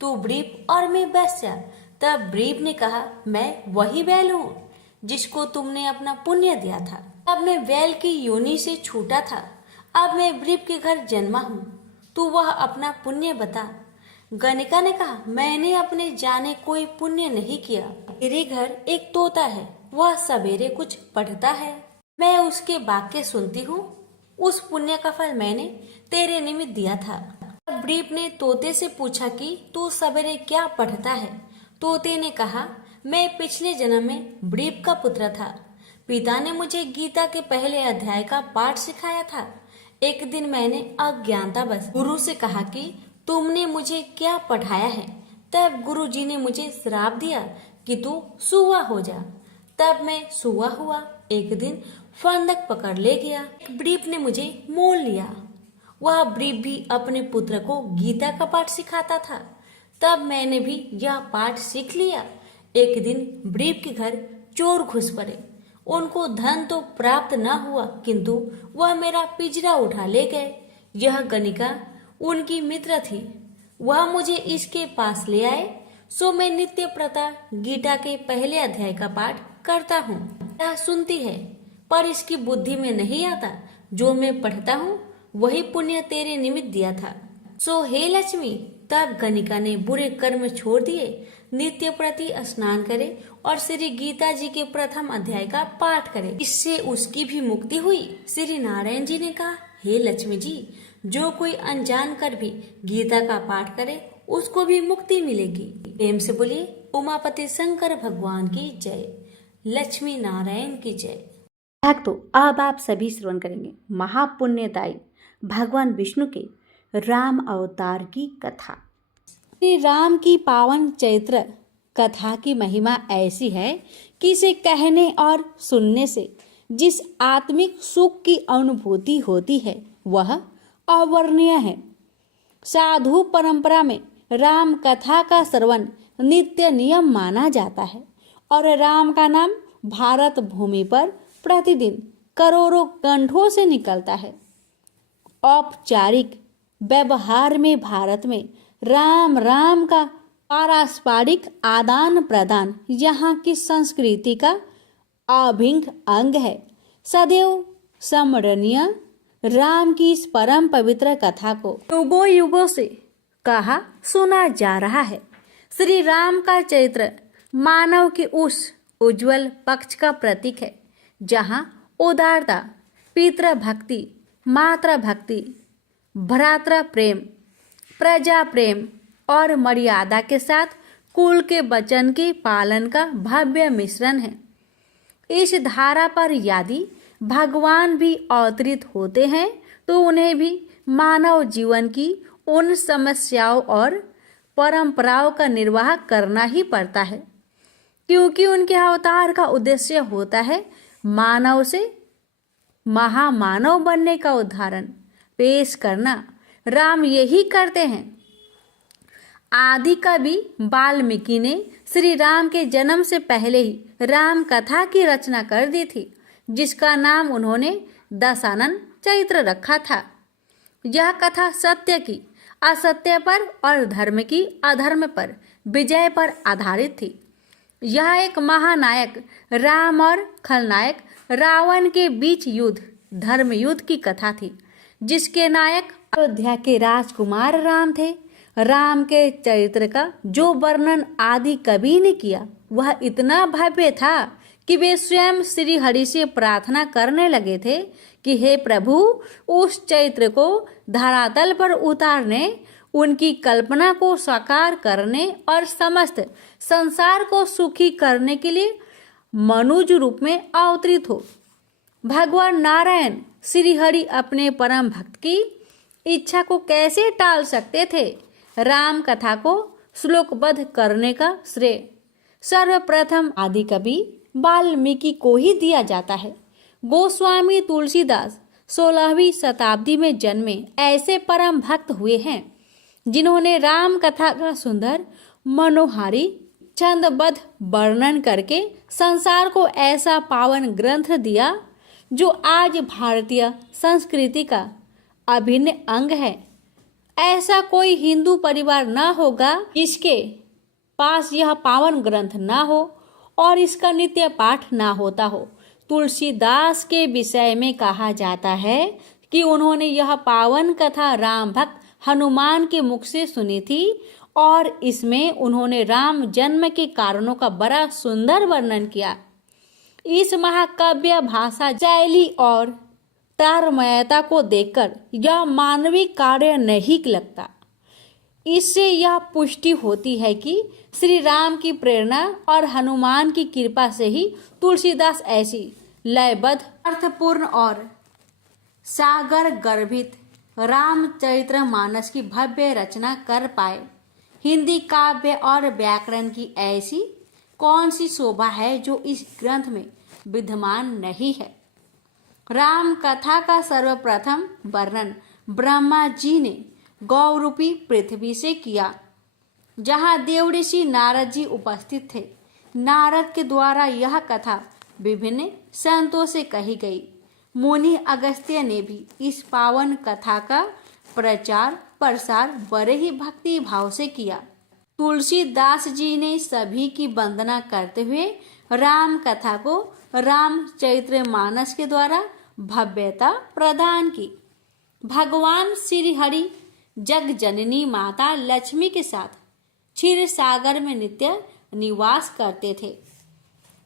तू ब्रीफ और मैं बच्चा। तब ब्रीफ ने कहा, मैं वही बैल हूँ जिसको तुमने अपना पुण्य दिया था। अब मैं बैल की योनि से छूटा था, अब मैं ब्रीफ के घर जन्मा हूँ, तू वह अपना पुण्य बता। गणिका ने कहा, मैंने अपने जाने कोई पुण्य नहीं किया। मेरे घर एक तोता है, वह सवेरे कुछ पढ़ता है, मैं उसके वाक्य सुनती हूँ, उस पुण्य का फल मैंने तेरे निमित्त दिया था। ब्रीफ ने तोते से पूछा कि तू सवेरे क्या पढ़ता है। तोते ने कहा, मैं पिछले जन्म में ब्रीफ का पुत्र था। पिता ने मुझे गीता के पहले अध्याय का पाठ सिखाया था। एक दिन मैंने अज्ञानतावश गुरु से कहा कि तुमने मुझे क्या पढ़ाया है। तब गुरु जी ने मुझे श्राप दिया कि तू सूआ हो जा। तब मैं सूआ हुआ। एक दिन फंदक पकड़ ले गया। एक ब्रीफ ने मुझे मोल लिया। वह ब्रीफ भी अपने पुत्र को गीता का पाठ सिखाता था। तब मैंने भी यह पाठ सीख लिया। एक दिन ब्रीफ के घर चोर घुस पड़े। उनको धन तो प्राप्त न हुआ, किंतु वह मेरा पिंजरा उठा ले गए। यह गणिका उनकी मित्र थी। वह मुझे इसके पास ले आए, सो मैं नित्य प्रता गीता के पहले अध्याय का पाठ करता हूँ। यह सुनती है, पर इसकी बुद्धि में नहीं आता। जो मैं पढ़ता हूँ वही पुण्य तेरे निमित्त दिया था। सो हे लक्ष्मी। तब गणिका ने बुरे कर्म छोड़ दिए, नित्य प्रति स्नान करे और श्री गीता जी के प्रथम अध्याय का पाठ करे। इससे उसकी भी मुक्ति हुई। श्री नारायण जी ने कहा, हे लक्ष्मी जी, जो कोई अनजान कर भी गीता का पाठ करे उसको भी मुक्ति मिलेगी। प्रेम से बोलिए उमापति शंकर भगवान की जय, लक्ष्मी नारायण की जय। भक्तों, अब आप सभी श्रवण करेंगे महापुण्यदायी भगवान विष्णु के राम अवतार की कथा। श्री राम की पावन चैत्र कथा की महिमा ऐसी है कि इसे कहने और सुनने से जिस आत्मिक सुख की अनुभूति होती है वह अवर्णनीय है। साधु परंपरा में राम कथा का श्रवण नित्य नियम माना जाता है और राम का नाम भारत भूमि पर प्रतिदिन करोड़ों कंठों से निकलता है। औपचारिक व्यवहार में भारत में राम राम का पारस्परिक आदान प्रदान यहाँ की संस्कृति का अभिन्न अंग है। सदैव स्मरणीय राम की इस परम पवित्र कथा को युगों युगों से कहा सुना जा रहा है। श्री राम का चरित्र मानव के उस उज्जवल पक्ष का प्रतीक है जहाँ उदारता, पितृभक्ति, मातृभक्ति, भ्रातृ प्रेम, प्रजा प्रेम और मर्यादा के साथ कुल के वचन के पालन का भव्य मिश्रण है। इस धारा पर यदि भगवान भी अवतरित होते हैं तो उन्हें भी मानव जीवन की उन समस्याओं और परंपराओं का निर्वाह करना ही पड़ता है, क्योंकि उनके अवतार का उद्देश्य होता है मानव से महामानव बनने का उदाहरण पेश करना। राम यही करते हैं। आदि कवि वाल्मीकि ने श्री राम के जन्म से पहले ही राम कथा की रचना कर दी थी, जिसका नाम उन्होंने दशानन चरित्र रखा था। यह कथा सत्य की असत्य पर और धर्म की अधर्म पर विजय पर आधारित थी। यह एक महानायक राम और खलनायक रावण के बीच युद्ध, धर्म युद्ध की कथा थी, जिसके नायक अयोध्या के राजकुमार राम थे। राम के चरित्र का जो वर्णन आदि कवि ने किया वह इतना भव्य था कि वे स्वयं श्री हरि से प्रार्थना करने लगे थे कि हे प्रभु, उस चरित्र को धरातल पर उतारने, उनकी कल्पना को साकार करने और समस्त संसार को सुखी करने के लिए मनुज रूप में अवतरित हो। भगवान नारायण श्री हरि अपने परम भक्त की इच्छा को कैसे टाल सकते थे। राम कथा को श्लोकबद्ध करने का श्रेय सर्वप्रथम आदि कवि वाल्मीकि को ही दिया जाता है। गोस्वामी तुलसीदास 16वीं शताब्दी में जन्मे ऐसे परम भक्त हुए हैं जिन्होंने राम कथा का सुंदर मनोहारी छंदबद्ध वर्णन करके संसार को ऐसा पावन ग्रंथ दिया जो आज भारतीय संस्कृति का अभिन्न अंग है। ऐसा कोई हिंदू परिवार न होगा जिसके पास यह पावन ग्रंथ न हो और इसका नित्य पाठ न होता हो। तुलसीदास के विषय में कहा जाता है कि उन्होंने यह पावन कथा राम भक्त हनुमान के मुख से सुनी थी और इसमें उन्होंने राम जन्म के कारणों का बड़ा सुंदर वर्णन किया। इस महाकाव्य भाषा शैली और तारमयता को देखकर यह मानवीय कार्य नहीं लगता। इससे यह पुष्टि होती है कि श्री राम की प्रेरणा और हनुमान की कृपा से ही तुलसीदास ऐसी लयबद्ध, अर्थपूर्ण और सागर गर्भित रामचरितमानस की भव्य रचना कर पाए। हिंदी काव्य और व्याकरण की ऐसी कौन सी शोभा है जो इस ग्रंथ में विद्यमान नहीं है। राम कथा का सर्वप्रथम वर्णन ब्रह्मा जी ने गौरूपी पृथ्वी से किया, जहाँ देव ऋषि नारद जी उपस्थित थे। नारद के द्वारा यह कथा विभिन्न संतों से कही गई। मुनि अगस्त्य ने भी इस पावन कथा का प्रचार प्रसार बड़े ही भक्ति भाव से किया। तुलसीदास जी ने सभी की वंदना करते हुए राम कथा को रामचरितमानस के द्वारा भव्यता प्रदान की। भगवान श्री हरि जग जननी माता लक्ष्मी के साथ क्षीर सागर में नित्य निवास करते थे।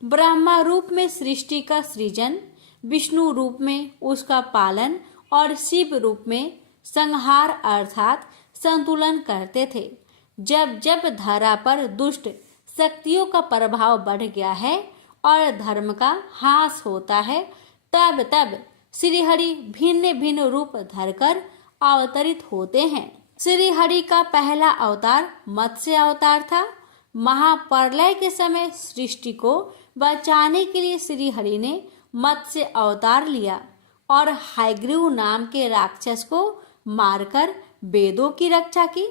ब्रह्मा रूप में सृष्टि का सृजन, विष्णु रूप में उसका पालन और शिव रूप में संहार अर्थात संतुलन करते थे। जब जब धरा पर दुष्ट शक्तियों का प्रभाव बढ़ गया है और धर्म का ह्रास होता है, तब तब श्री हरि भिन्न भिन्न रूप धरकर अवतरित होते हैं। श्री हरि का पहला अवतार मत्स्य अवतार था। महाप्रलय के समय सृष्टि को बचाने के लिए श्री हरि ने मत्स्य अवतार लिया और हायग्रीव नाम के राक्षस को मारकर वेदों की रक्षा की।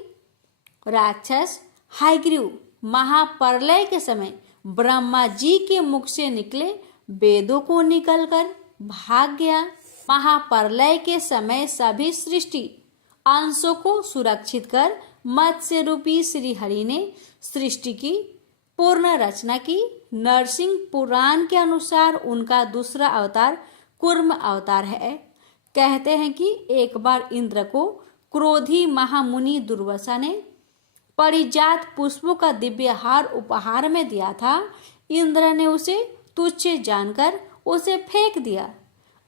राक्षस हायग्रीव महाप्रलय के समय ब्रह्मा जी के मुख से निकले वेदों को निकलकर भाग गया। महाप्रलय के समय सभी सृष्टि अंशों को सुरक्षित कर मत्स्य रूपी श्री हरि ने सृष्टि की पूर्ण रचना की। नरसिंह पुराण के अनुसार उनका दूसरा अवतार कूर्म अवतार है। कहते हैं कि एक बार इंद्र को क्रोधी महामुनि दुर्वासा ने परिजात पुष्पों का दिव्य हार उपहार में दिया था। इंद्र ने उसे तुच्छ जानकर उसे फेंक दिया।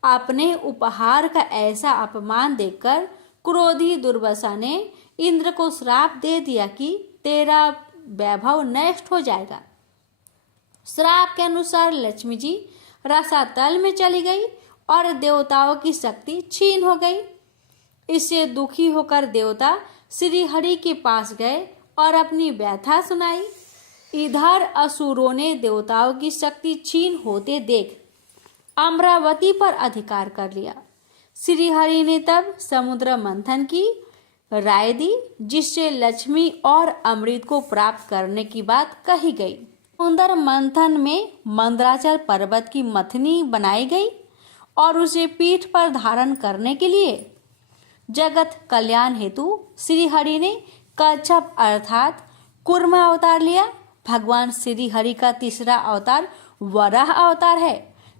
अपने उपहार का ऐसा अपमान देखकर क्रोधी दुर्वासा ने इंद्र को श्राप दे दिया कि तेरा वैभव नष्ट हो जाएगा। श्राप के अनुसार लक्ष्मी जी रसातल में चली गई और देवताओं की शक्ति छीन हो गई। इससे दुखी होकर देवता श्री हरि के पास गए और अपनी व्यथा सुनाई। इधर असुरों ने देवताओं की शक्ति छीन होते देख अमरावती पर अधिकार कर लिया। श्री हरि ने तब समुद्र मंथन की राय दी, जिससे लक्ष्मी और अमृत को प्राप्त करने की बात कही गई। समुद्र मंथन में मंदराचल पर्वत की मथनी बनाई गई और उसे पीठ पर धारण करने के लिए जगत कल्याण हेतु श्री हरि ने कच्छप अर्थात कूर्म अवतार लिया। भगवान श्री हरि का तीसरा अवतार वराह अवतार है।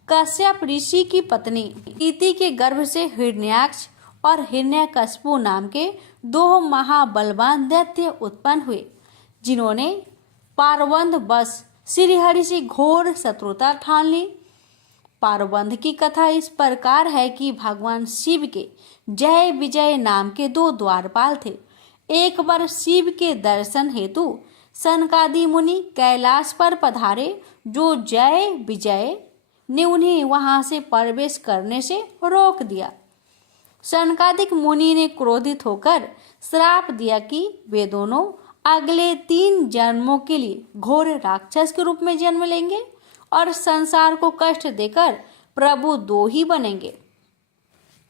कश्यप ऋषि की पत्नी इति के गर्भ से हिरण्याक्ष और हिरण्यकश्यपु नाम के दो महाबलवान दैत्य उत्पन्न हुए, जिन्होंने पारवंध बस श्री हरि से घोर शत्रुता ठान ली। पारवंध की कथा इस प्रकार है कि भगवान शिव के जय विजय नाम के दो द्वारपाल थे। एक बार शिव के दर्शन हेतु सनकादि मुनि कैलाश पर पधारे, जो जय विजय ने उन्हें वहां से प्रवेश करने से रोक दिया। सनकादिक मुनि ने क्रोधित होकर श्राप दिया कि वे दोनों अगले 3 जन्मों के लिए घोर राक्षस के रूप में जन्म लेंगे और संसार को कष्ट देकर प्रभु 2 ही बनेंगे।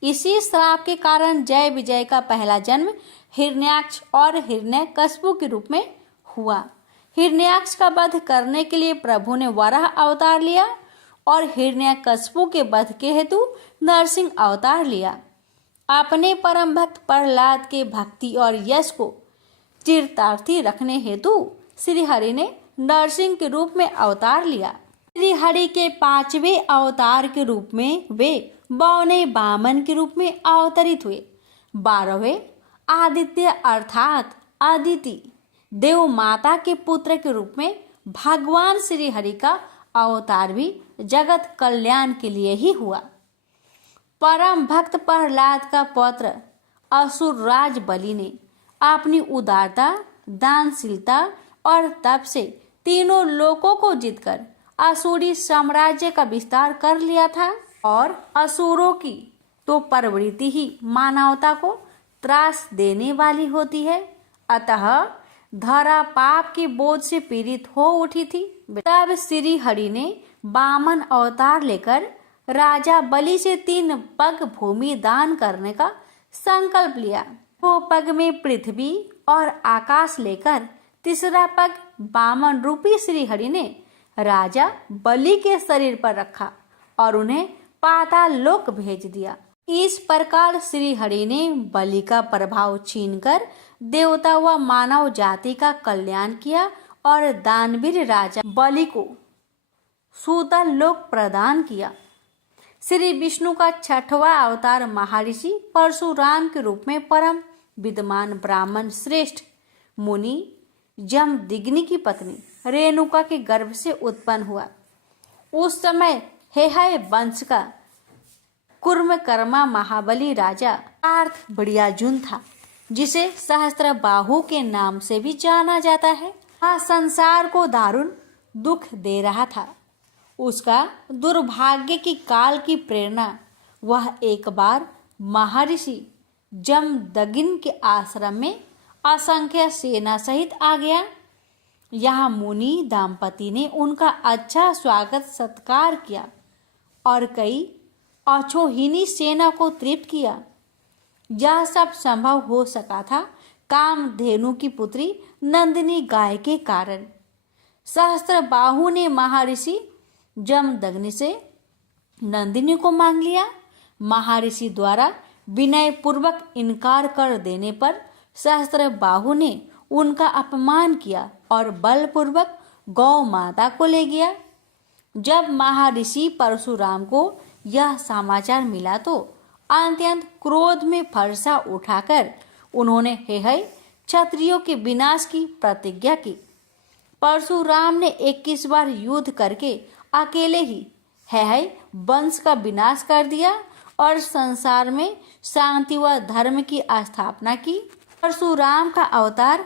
इसी श्राप के कारण जय विजय का पहला जन्म हिरण्याक्ष और हिरण्यकश्यपु के रूप में हुआ। हिरण्याक्ष का वध करने के लिए प्रभु ने वराह अवतार लिया और हिरण्यकश्यपु के वध के हेतु नरसिंह अवतार लिया। अपने परम भक्त प्रहलाद के भक्ति और यश को चिरतार्थी रखने हेतु श्री हरि ने नरसिंह के रूप में अवतार लिया। श्री हरि के 5वें अवतार के रूप में वे 52वें वामन के रूप में अवतरित हुए। 12वें आदित्य अर्थात अदिति देव माता के पुत्र के रूप में भगवान श्री हरि का अवतार भी जगत कल्याण के लिए ही हुआ। परम भक्त प्रहलाद का पुत्र असुरराज बलि ने अपनी उदारता, दानशीलता और तप से तीनों लोकों को जीतकर असुरी साम्राज्य का विस्तार कर लिया था। और असुरों की तो प्रवृत्ति ही मानवता को त्रास देने वाली होती है, अतः धरा पाप के बोझ से पीड़ित हो उठी थी। तब श्री हरि ने वामन अवतार लेकर राजा बलि से 3 पग भूमि दान करने का संकल्प लिया। 2 पग में पृथ्वी और आकाश लेकर तीसरा पग वामन रूपी श्री हरि ने राजा बलि के शरीर पर रखा और उन्हें पाताल लोक भेज दिया। इस प्रकार श्री हरि ने बलि का प्रभाव छीनकर देवता व मानव जाति का कल्याण किया और दानवीर राजा बलि को सूतल लोक प्रदान किया। श्री विष्णु का 6वां अवतार महर्षि परशुराम के रूप में परम विद्वान ब्राह्मण श्रेष्ठ मुनि जमदग्नि की पत्नी रेणुका के गर्भ से उत्पन्न हुआ। उस समय हेहय वंश का कुर्मकर्मा महाबली राजा पार्थ बड़ियाजुन था, जिसे सहस्त्र बाहु के नाम से भी जाना जाता है। वह संसार को दारुण दुख दे रहा था। उसका दुर्भाग्य की काल की प्रेरणा वह एक बार महर्षि जमदग्नि के आश्रम में असंख्य सेना सहित आ गया। यहाँ मुनि दंपति ने उनका अच्छा स्वागत सत्कार किया और कई अछोहिनी सेना को तृप्त किया। यह सब संभव हो सका था कामधेनु की पुत्री नंदिनी गाय के कारण। सहस्त्रबाहु ने महर्षि जमदग्नि से नंदिनी को मांग लिया। महर्षि द्वारा विनय पूर्वक इनकार कर देने पर सहस्त्रबाहु ने उनका अपमान किया और बलपूर्वक गौ माता को ले गया। जब महर्षि परशुराम को यह समाचार मिला तो अत्यंत क्रोध में फरसा उठाकर उन्होंने हेहय क्षत्रियों के विनाश की प्रतिज्ञा की। परशुराम ने 21 बार युद्ध करके अकेले ही हेहय वंश का विनाश कर दिया और संसार में शांति व धर्म की स्थापना की। परशुराम का अवतार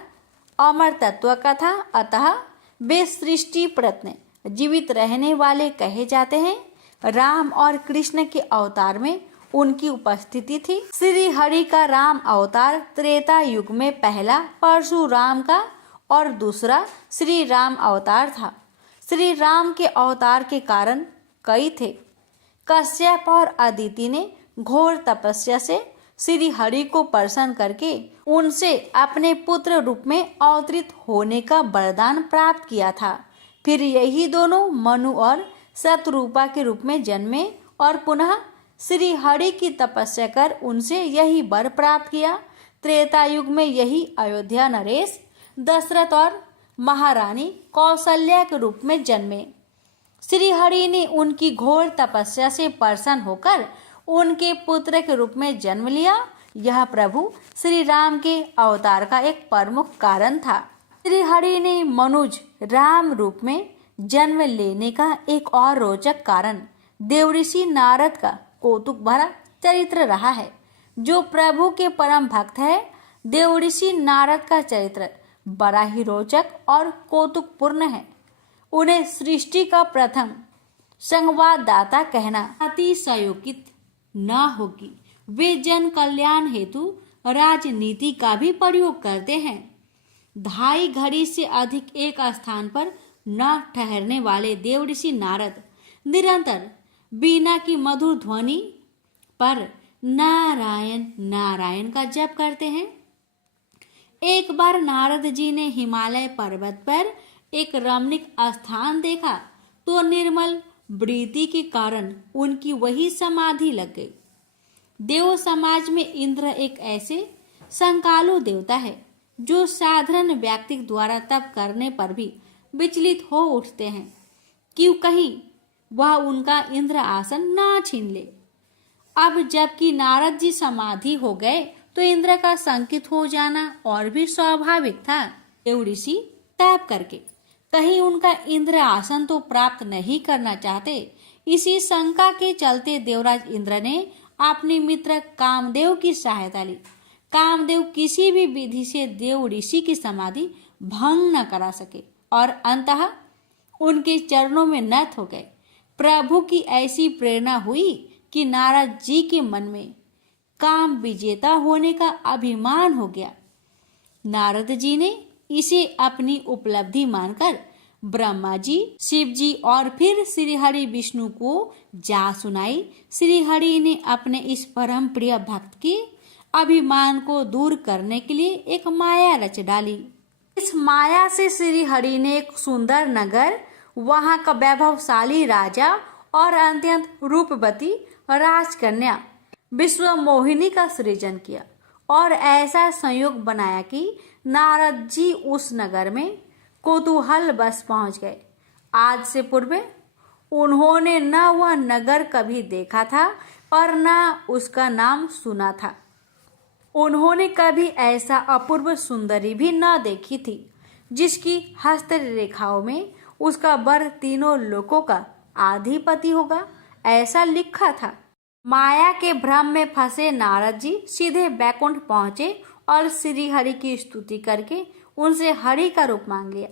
अमर तत्व का था, अतः वे सृष्टि प्रत्न जीवित रहने वाले कहे जाते हैं। राम और कृष्ण के अवतार में उनकी उपस्थिति थी। श्री हरि का राम अवतार त्रेता युग में पहला परशुराम का और दूसरा श्री राम अवतार था। श्री राम के अवतार के कारण कई थे। कश्यप और अदिति ने घोर तपस्या से श्री हरि को प्रसन्न करके उनसे अपने पुत्र रूप में अवतरित होने का वरदान प्राप्त किया था। फिर यही दोनों मनु और शतरूपा के रूप में जन्मे और पुनः श्री हरि की तपस्या कर उनसे यही वर प्राप्त किया। त्रेता युग में यही अयोध्या नरेश दशरथ और महारानी कौशल्या के रूप में जन्मे। श्री हरि ने उनकी घोर तपस्या से प्रसन्न होकर उनके पुत्र के रूप में जन्म लिया। यह प्रभु श्री राम के अवतार का एक प्रमुख कारण था। श्री हरि ने मनुज राम रूप में जन्म लेने का एक और रोचक कारण देवऋषि नारद का कौतुक भरा चरित्र रहा है। जो प्रभु के परम भक्त है, देवऋषि नारद का चरित्र बड़ा ही रोचक और कौतुकपूर्ण है। उन्हें सृष्टि का प्रथम संवाददाता कहना अतिशयोक्ति न होगी। वे जन कल्याण हेतु राजनीति का भी प्रयोग करते हैं। 2.5 घड़ी से अधिक एक स्थान पर न ठहरने वाले देवऋषि नारद निरंतर बीना की मधुर ध्वनि पर नारायण नारायण का जप करते हैं। एक बार नारद जी ने हिमालय पर्वत पर एक रमणीक स्थान देखा तो निर्मल वृत्ति के कारण उनकी वही समाधि लग गई। देव समाज में इंद्र एक ऐसे संकालु देवता है जो साधारण व्यक्ति द्वारा तप करने पर भी विचलित हो उठते हैं कि कहीं वह उनका इंद्र आसन ना छीन ले। अब जबकि नारद जी समाधि हो गए तो इंद्र का संकित हो जाना और भी स्वाभाविक था। देव ऋषि तप करके कहीं उनका इंद्र आसन तो प्राप्त नहीं करना चाहते, इसी शंका के चलते देवराज इंद्र ने अपने मित्र कामदेव की सहायता ली। कामदेव किसी भी विधि से देव ऋषि की समाधि भंग न करा सके और अंततः उनके चरणों में नत हो गए। प्रभु की ऐसी प्रेरणा हुई कि नारद जी के मन में काम विजेता होने का अभिमान हो गया। नारद जी ने इसे अपनी उपलब्धि मानकर ब्रह्मा जी, शिव जी और फिर श्री हरि विष्णु को जा सुनाई। श्री हरि ने अपने इस परम प्रिय भक्त के अभिमान को दूर करने के लिए एक माया रच डाली। इस माया से श्री हरि ने एक सुंदर नगर, वहां का वैभवशाली राजा और अत्यंत रूपवती राजकन्या विश्व मोहिनी का सृजन किया और ऐसा संयोग बनाया कि नारद जी उस नगर में कौतूहल बस पहुंच गए। आज से पूर्व उन्होंने न वह नगर कभी देखा था और न उसका नाम सुना था। उन्होंने कभी ऐसा अपूर्व सुंदरी भी न देखी थी जिसकी हस्त रेखाओं में उसका वर तीनों लोकों का आधिपति होगा, ऐसा लिखा था। माया के भ्रम में फंसे नारद जी सीधे बैकुंठ पहुंचे और श्री हरि की स्तुति करके उनसे हरि का रूप मांग लिया।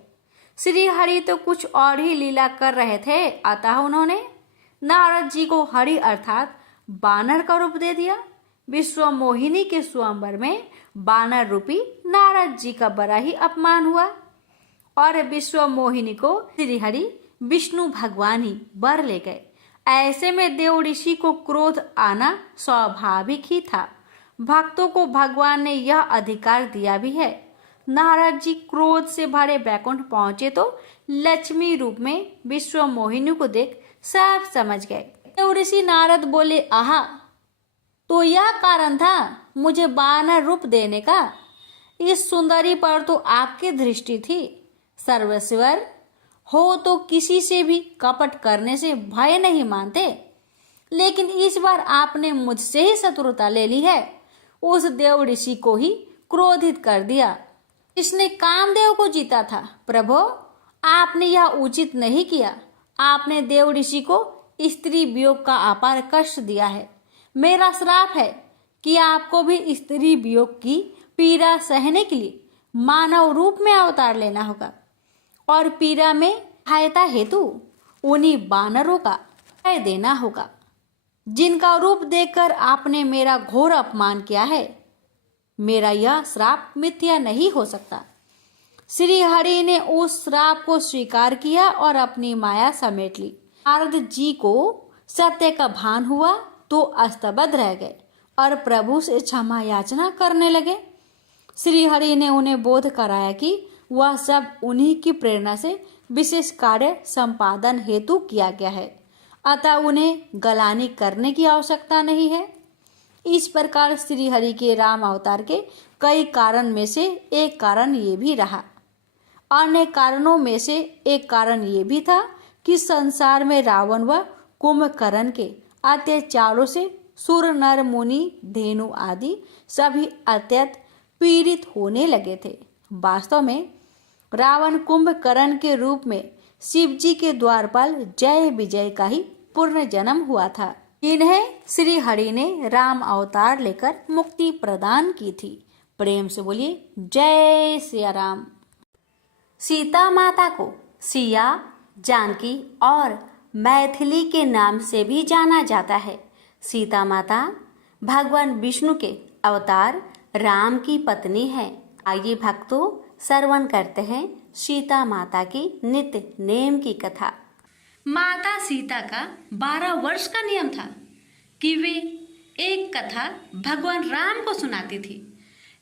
श्री हरि तो कुछ और ही लीला कर रहे थे, अतः उन्होंने नारद जी को हरि अर्थात बानर का रूप दे दिया। विश्व मोहिनी के स्वयंवर में बानर रूपी नारद जी का बड़ा ही अपमान हुआ और विश्व मोहिनी को श्री हरि विष्णु भगवान ही वर ले गए। ऐसे में देव ऋषि को क्रोध आना स्वाभाविक ही था। भक्तों को भगवान ने यह अधिकार दिया भी है। नारद जी क्रोध से भरे बैकुंठ पहुंचे तो लक्ष्मी रूप में विश्व मोहिनी को देख सब समझ गए। देव ऋषि नारद बोले, आहा, तो यह कारण था मुझे बानर रूप देने का। इस सुंदरी पर तो आपकी दृष्टि थी। सर्वेश्वर हो तो किसी से भी कपट करने से भय नहीं मानते, लेकिन इस बार आपने मुझसे ही शत्रुता ले ली है। उस देव ऋषि को ही क्रोधित कर दिया। इसने कामदेव को जीता था। प्रभु, आपने यह उचित नहीं किया। आपने देव ऋषि को स्त्री वियोग का अपार कष्ट दिया है। मेरा श्राप है कि आपको भी स्त्री वियोग की पीड़ा सहने के लिए मानव रूप में अवतार लेना होगा और पीड़ा में सहायता हेतु उन्हीं बानरों का भय देना होगा जिनका रूप देखकर आपने मेरा घोर अपमान किया है। मेरा यह श्राप मिथ्या नहीं हो सकता। श्री हरि ने उस श्राप को स्वीकार किया और अपनी माया समेट ली। नारद जी को सत्य का भान हुआ तो अस्तबद्ध रह गए और प्रभु से क्षमा याचना करने लगे। श्री हरि ने उन्हें बोध कराया कि वह सब उन्हीं की प्रेरणा से विशेष कार्य संपादन हेतु किया गया है, अतः उन्हें गलानी करने की आवश्यकता नहीं है। इस प्रकार श्री हरि के राम अवतार के कई कारण में से एक कारण ये भी रहा। अन्य कारणों में से एक कारण ये भी था कि संसार में रावण व कुंभकर्ण के अत्याचारों से सुर, नर, मुनि, धेनु आदि सभी अत्यंत पीड़ित होने लगे थे। वास्तव में रावण कुंभकर्ण के रूप में शिव जी के द्वारपाल जय विजय का ही पूर्ण जन्म हुआ था। इन्हें श्री हरि ने राम अवतार लेकर मुक्ति प्रदान की थी। प्रेम से बोलिए जय सिया राम। सीता माता को सिया, जानकी और मैथिली के नाम से भी जाना जाता है। सीता माता भगवान विष्णु के अवतार राम की पत्नी है। आइए भक्तों श्रवण करते हैं सीता माता की नित्य नेम की कथा। माता सीता का 12 वर्ष का नियम था कि वे एक कथा भगवान राम को सुनाती थी,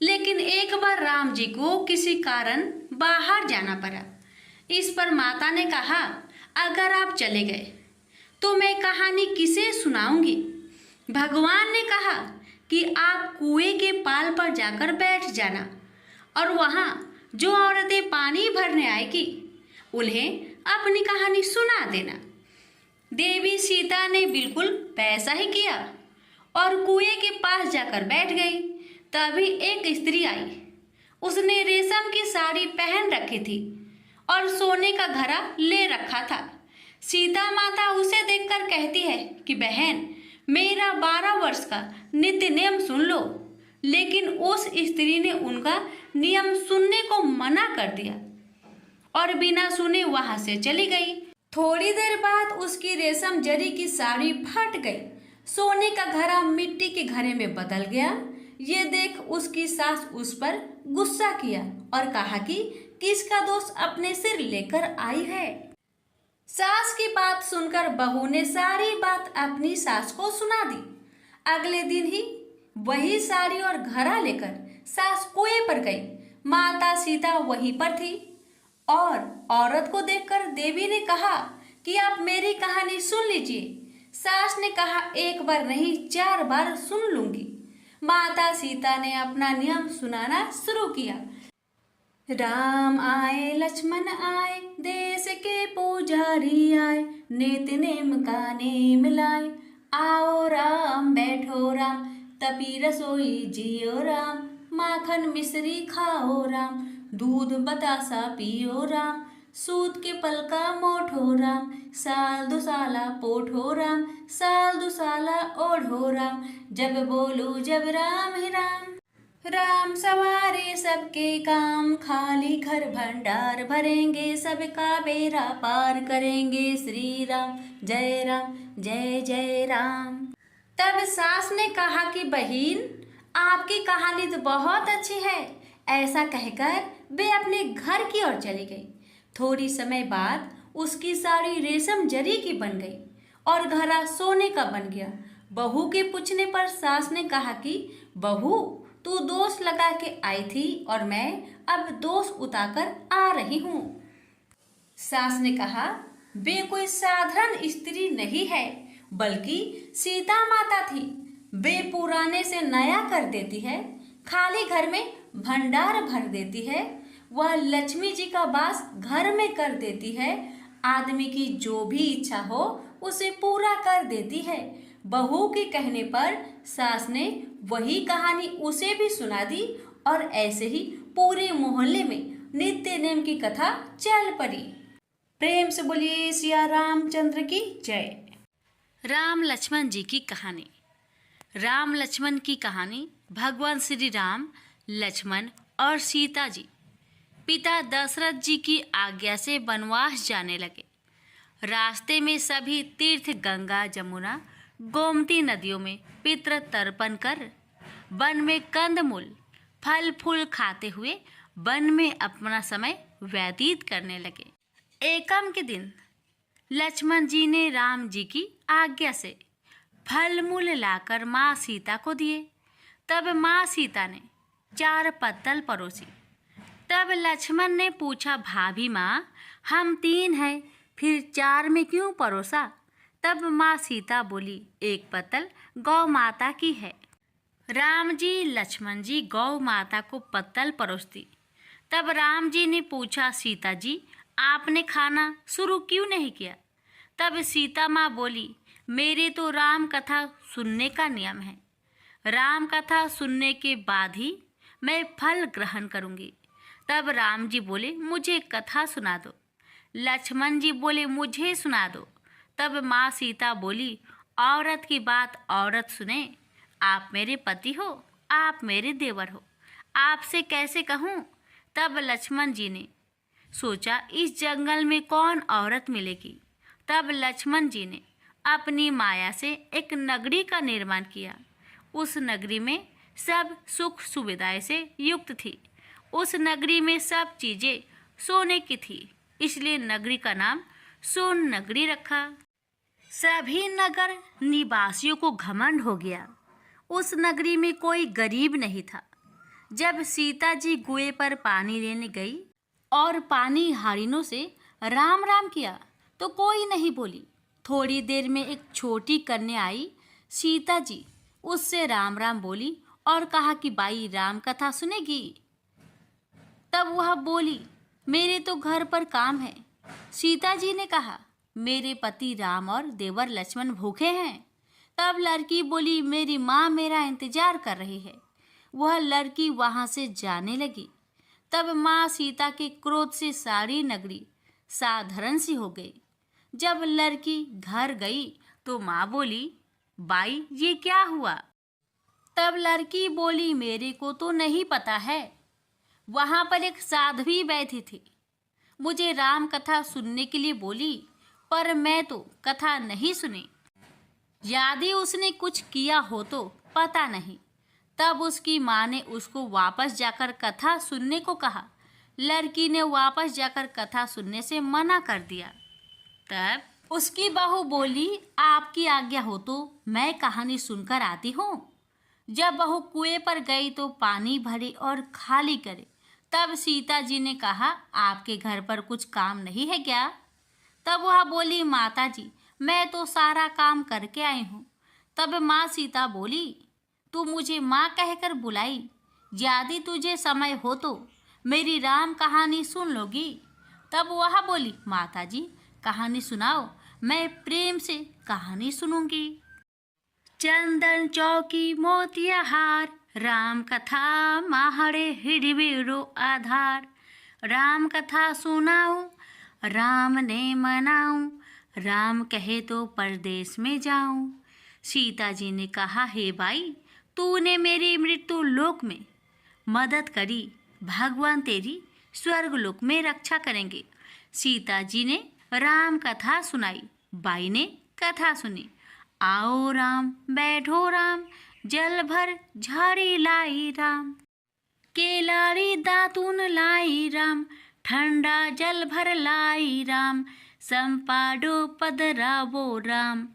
लेकिन एक बार राम जी को किसी कारण बाहर जाना पड़ा। इस पर माता ने कहा, अगर आप चले गए तो मैं कहानी किसे सुनाऊंगी। भगवान ने कहा कि आप कुएं के पाल पर जाकर बैठ जाना और वहाँ जो औरतें पानी भरने आएगी उन्हें अपनी कहानी सुना देना। देवी सीता ने बिल्कुल वैसा ही किया और कुएं के पास जाकर बैठ गई। तभी एक स्त्री आई। उसने रेशम की साड़ी पहन रखी थी और सोने का घड़ा ले रखा था। सीता माता उसे देखकर कहती है कि बहन, मेरा 12 वर्ष का नित्य नियम सुन लो। लेकिन उस स्त्री ने उनका नियम सुनने को मना कर दिया और बिना सुने वहां से चली गई। थोड़ी देर बाद उसकी रेशम जरी की साड़ी फट गई। सोने का घड़ा मिट्टी के घड़े में बदल गया। ये देख उसकी सास उस पर गुस्सा किया और कहा कि किसका दोष अपने सिर लेकर आई है। सास की बात सुनकर बहू ने सारी बात अपनी सास को सुना दी। अगले दिन ही वही साड़ी और घड़ा लेकर सास कुएं पर गई। माता सीता वहीं पर थी और औरत को देखकर देवी ने कहा कि आप मेरी कहानी सुन लीजिए। सास ने कहा, एक बार नहीं 4 बार सुन लूंगी। माता सीता ने अपना नियम सुनाना शुरू किया। राम आए लक्ष्मण आए, देश के पुजारी आए, नित्य नेम का नेम लाए। आओ राम बैठो राम, तपी रसोई जियो राम। माखन मिश्री खाओ राम, दूध बतासा पियो राम। सूत के पलका मोठो राम, साल दुसाला पोठो राम। साल दुसाला ओढ़ो राम, जब बोलो जब राम ही राम। राम सवारे सबके काम, खाली घर भंडार भरेंगे। सबका बेड़ा पार करेंगे। श्री राम जय जय राम। तब सास ने कहा कि बहन, आपकी कहानी तो बहुत अच्छी है। ऐसा कहकर वे अपने घर की ओर चली गई। थोड़ी समय बाद उसकी साड़ी रेशम जरी की बन गई और घड़ा सोने का बन गया। बहू के पूछने पर सास ने कहा कि बहू, तू दोष लगा के आई थी और मैं अब दोष उतारकर आ रही हूँ। सास ने कहा, वे कोई साधारण स्त्री नहीं है, बल्कि सीता माता थी। वे पुराने से नया कर देती है, खाली घर में भंडार भर देती है। वह लक्ष्मी जी का वास घर में कर देती है। आदमी की जो भी इच्छा हो उसे पूरा कर देती है। बहू के कहने पर सास ने वही कहानी उसे भी सुना दी और ऐसे ही पूरे मोहल्ले में नित्य नेम की कथा चल पड़ी। प्रेम से बोलिए सिया रामचंद्र की जय। राम लक्ष्मण जी की कहानी। राम लक्ष्मण की कहानी। भगवान श्री राम, लक्ष्मण और सीता जी पिता दशरथ जी की आज्ञा से वनवास जाने लगे। रास्ते में सभी तीर्थ गंगा, जमुना, गोमती नदियों में पितृ तर्पण कर वन में कंदमूल फल फूल खाते हुए वन में अपना समय व्यतीत करने लगे। एकम के दिन लक्ष्मण जी ने राम जी की आज्ञा से फल मूल लाकर माँ सीता को दिए। तब माँ सीता ने 4 पत्तल परोसी। तब लक्ष्मण ने पूछा, भाभी माँ, हम 3 हैं, फिर 4 में क्यों परोसा? तब माँ सीता बोली, 1 पत्तल गौ माता की है। राम जी, लक्ष्मण जी गौ माता को पत्तल परोसती। तब राम जी ने पूछा, सीता जी, आपने खाना शुरू क्यों नहीं किया? तब सीता माँ बोली, मेरे तो राम कथा सुनने का नियम है। राम कथा सुनने के बाद ही मैं फल ग्रहण करूँगी। तब राम जी बोले, मुझे कथा सुना दो। लक्ष्मण जी बोले, मुझे सुना दो। तब माँ सीता बोली, औरत की बात औरत सुने। आप मेरे पति हो, आप मेरे देवर हो, आपसे कैसे कहूँ? तब लक्ष्मण जी ने सोचा, इस जंगल में कौन औरत मिलेगी। तब लक्ष्मण जी ने अपनी माया से एक नगरी का निर्माण किया। उस नगरी में सब सुख सुविधाएं से युक्त थी। उस नगरी में सब चीज़ें सोने की थी, इसलिए नगरी का नाम सोन नगरी रखा। सभी नगर निवासियों को घमंड हो गया। उस नगरी में कोई गरीब नहीं था। जब सीता जी कुएं पर पानी लेने गई और पानी हारिनों से राम राम किया तो कोई नहीं बोली। थोड़ी देर में एक छोटी कन्या आई, सीता जी उससे राम राम बोली और कहा कि बाई राम कथा सुनेगी। तब वह बोली, मेरे तो घर पर काम है। सीता जी ने कहा, मेरे पति राम और देवर लक्ष्मण भूखे हैं। तब लड़की बोली, मेरी माँ मेरा इंतजार कर रही है। वह लड़की वहां से जाने लगी। तब माँ सीता के क्रोध से सारी नगरी साधारण सी हो गई। जब लड़की घर गई तो माँ बोली, बाई ये क्या हुआ? तब लड़की बोली, मेरे को तो नहीं पता है। वहां पर एक साध्वी बैठी थी, मुझे राम कथा सुनने के लिए बोली, पर मैं तो कथा नहीं सुनी। यदि उसने कुछ किया हो तो पता नहीं। तब उसकी माँ ने उसको वापस जाकर कथा सुनने को कहा। लड़की ने वापस जाकर कथा सुनने से मना कर दिया। तब उसकी बहू बोली, आपकी आज्ञा हो तो मैं कहानी सुनकर आती हूँ। जब बहू कुएं पर गई तो पानी भरे और खाली करे। तब सीता जी ने कहा, आपके घर पर कुछ काम नहीं है क्या? तब वह बोली, माता जी मैं तो सारा काम करके आई हूँ। तब माँ सीता बोली, तू मुझे माँ कहकर बुलाई, यदि तुझे समय हो तो मेरी राम कहानी सुन लोगी? तब वह बोली, माता जी कहानी सुनाओ, मैं प्रेम से कहानी सुनूंगी। चंदन चौकी मोतिया हार, राम कथा माहड़े हिड़बीड़ो आधार। राम कथा सुनाऊं, राम ने मनाऊं, राम कहे तो परदेश में जाऊं। सीता जी ने कहा, हे भाई तूने मेरी मृत्यु लोक में मदद करी, भगवान तेरी स्वर्ग लोक में रक्षा करेंगे। सीता जी ने राम कथा सुनाई। बाई ने कथा सुनी। आओ राम बैठो राम, जल भर झाड़ी लाई राम। केलाड़ी दातून लाई राम, ठंडा जल भर लाई राम। संपाडो पदरावो राम,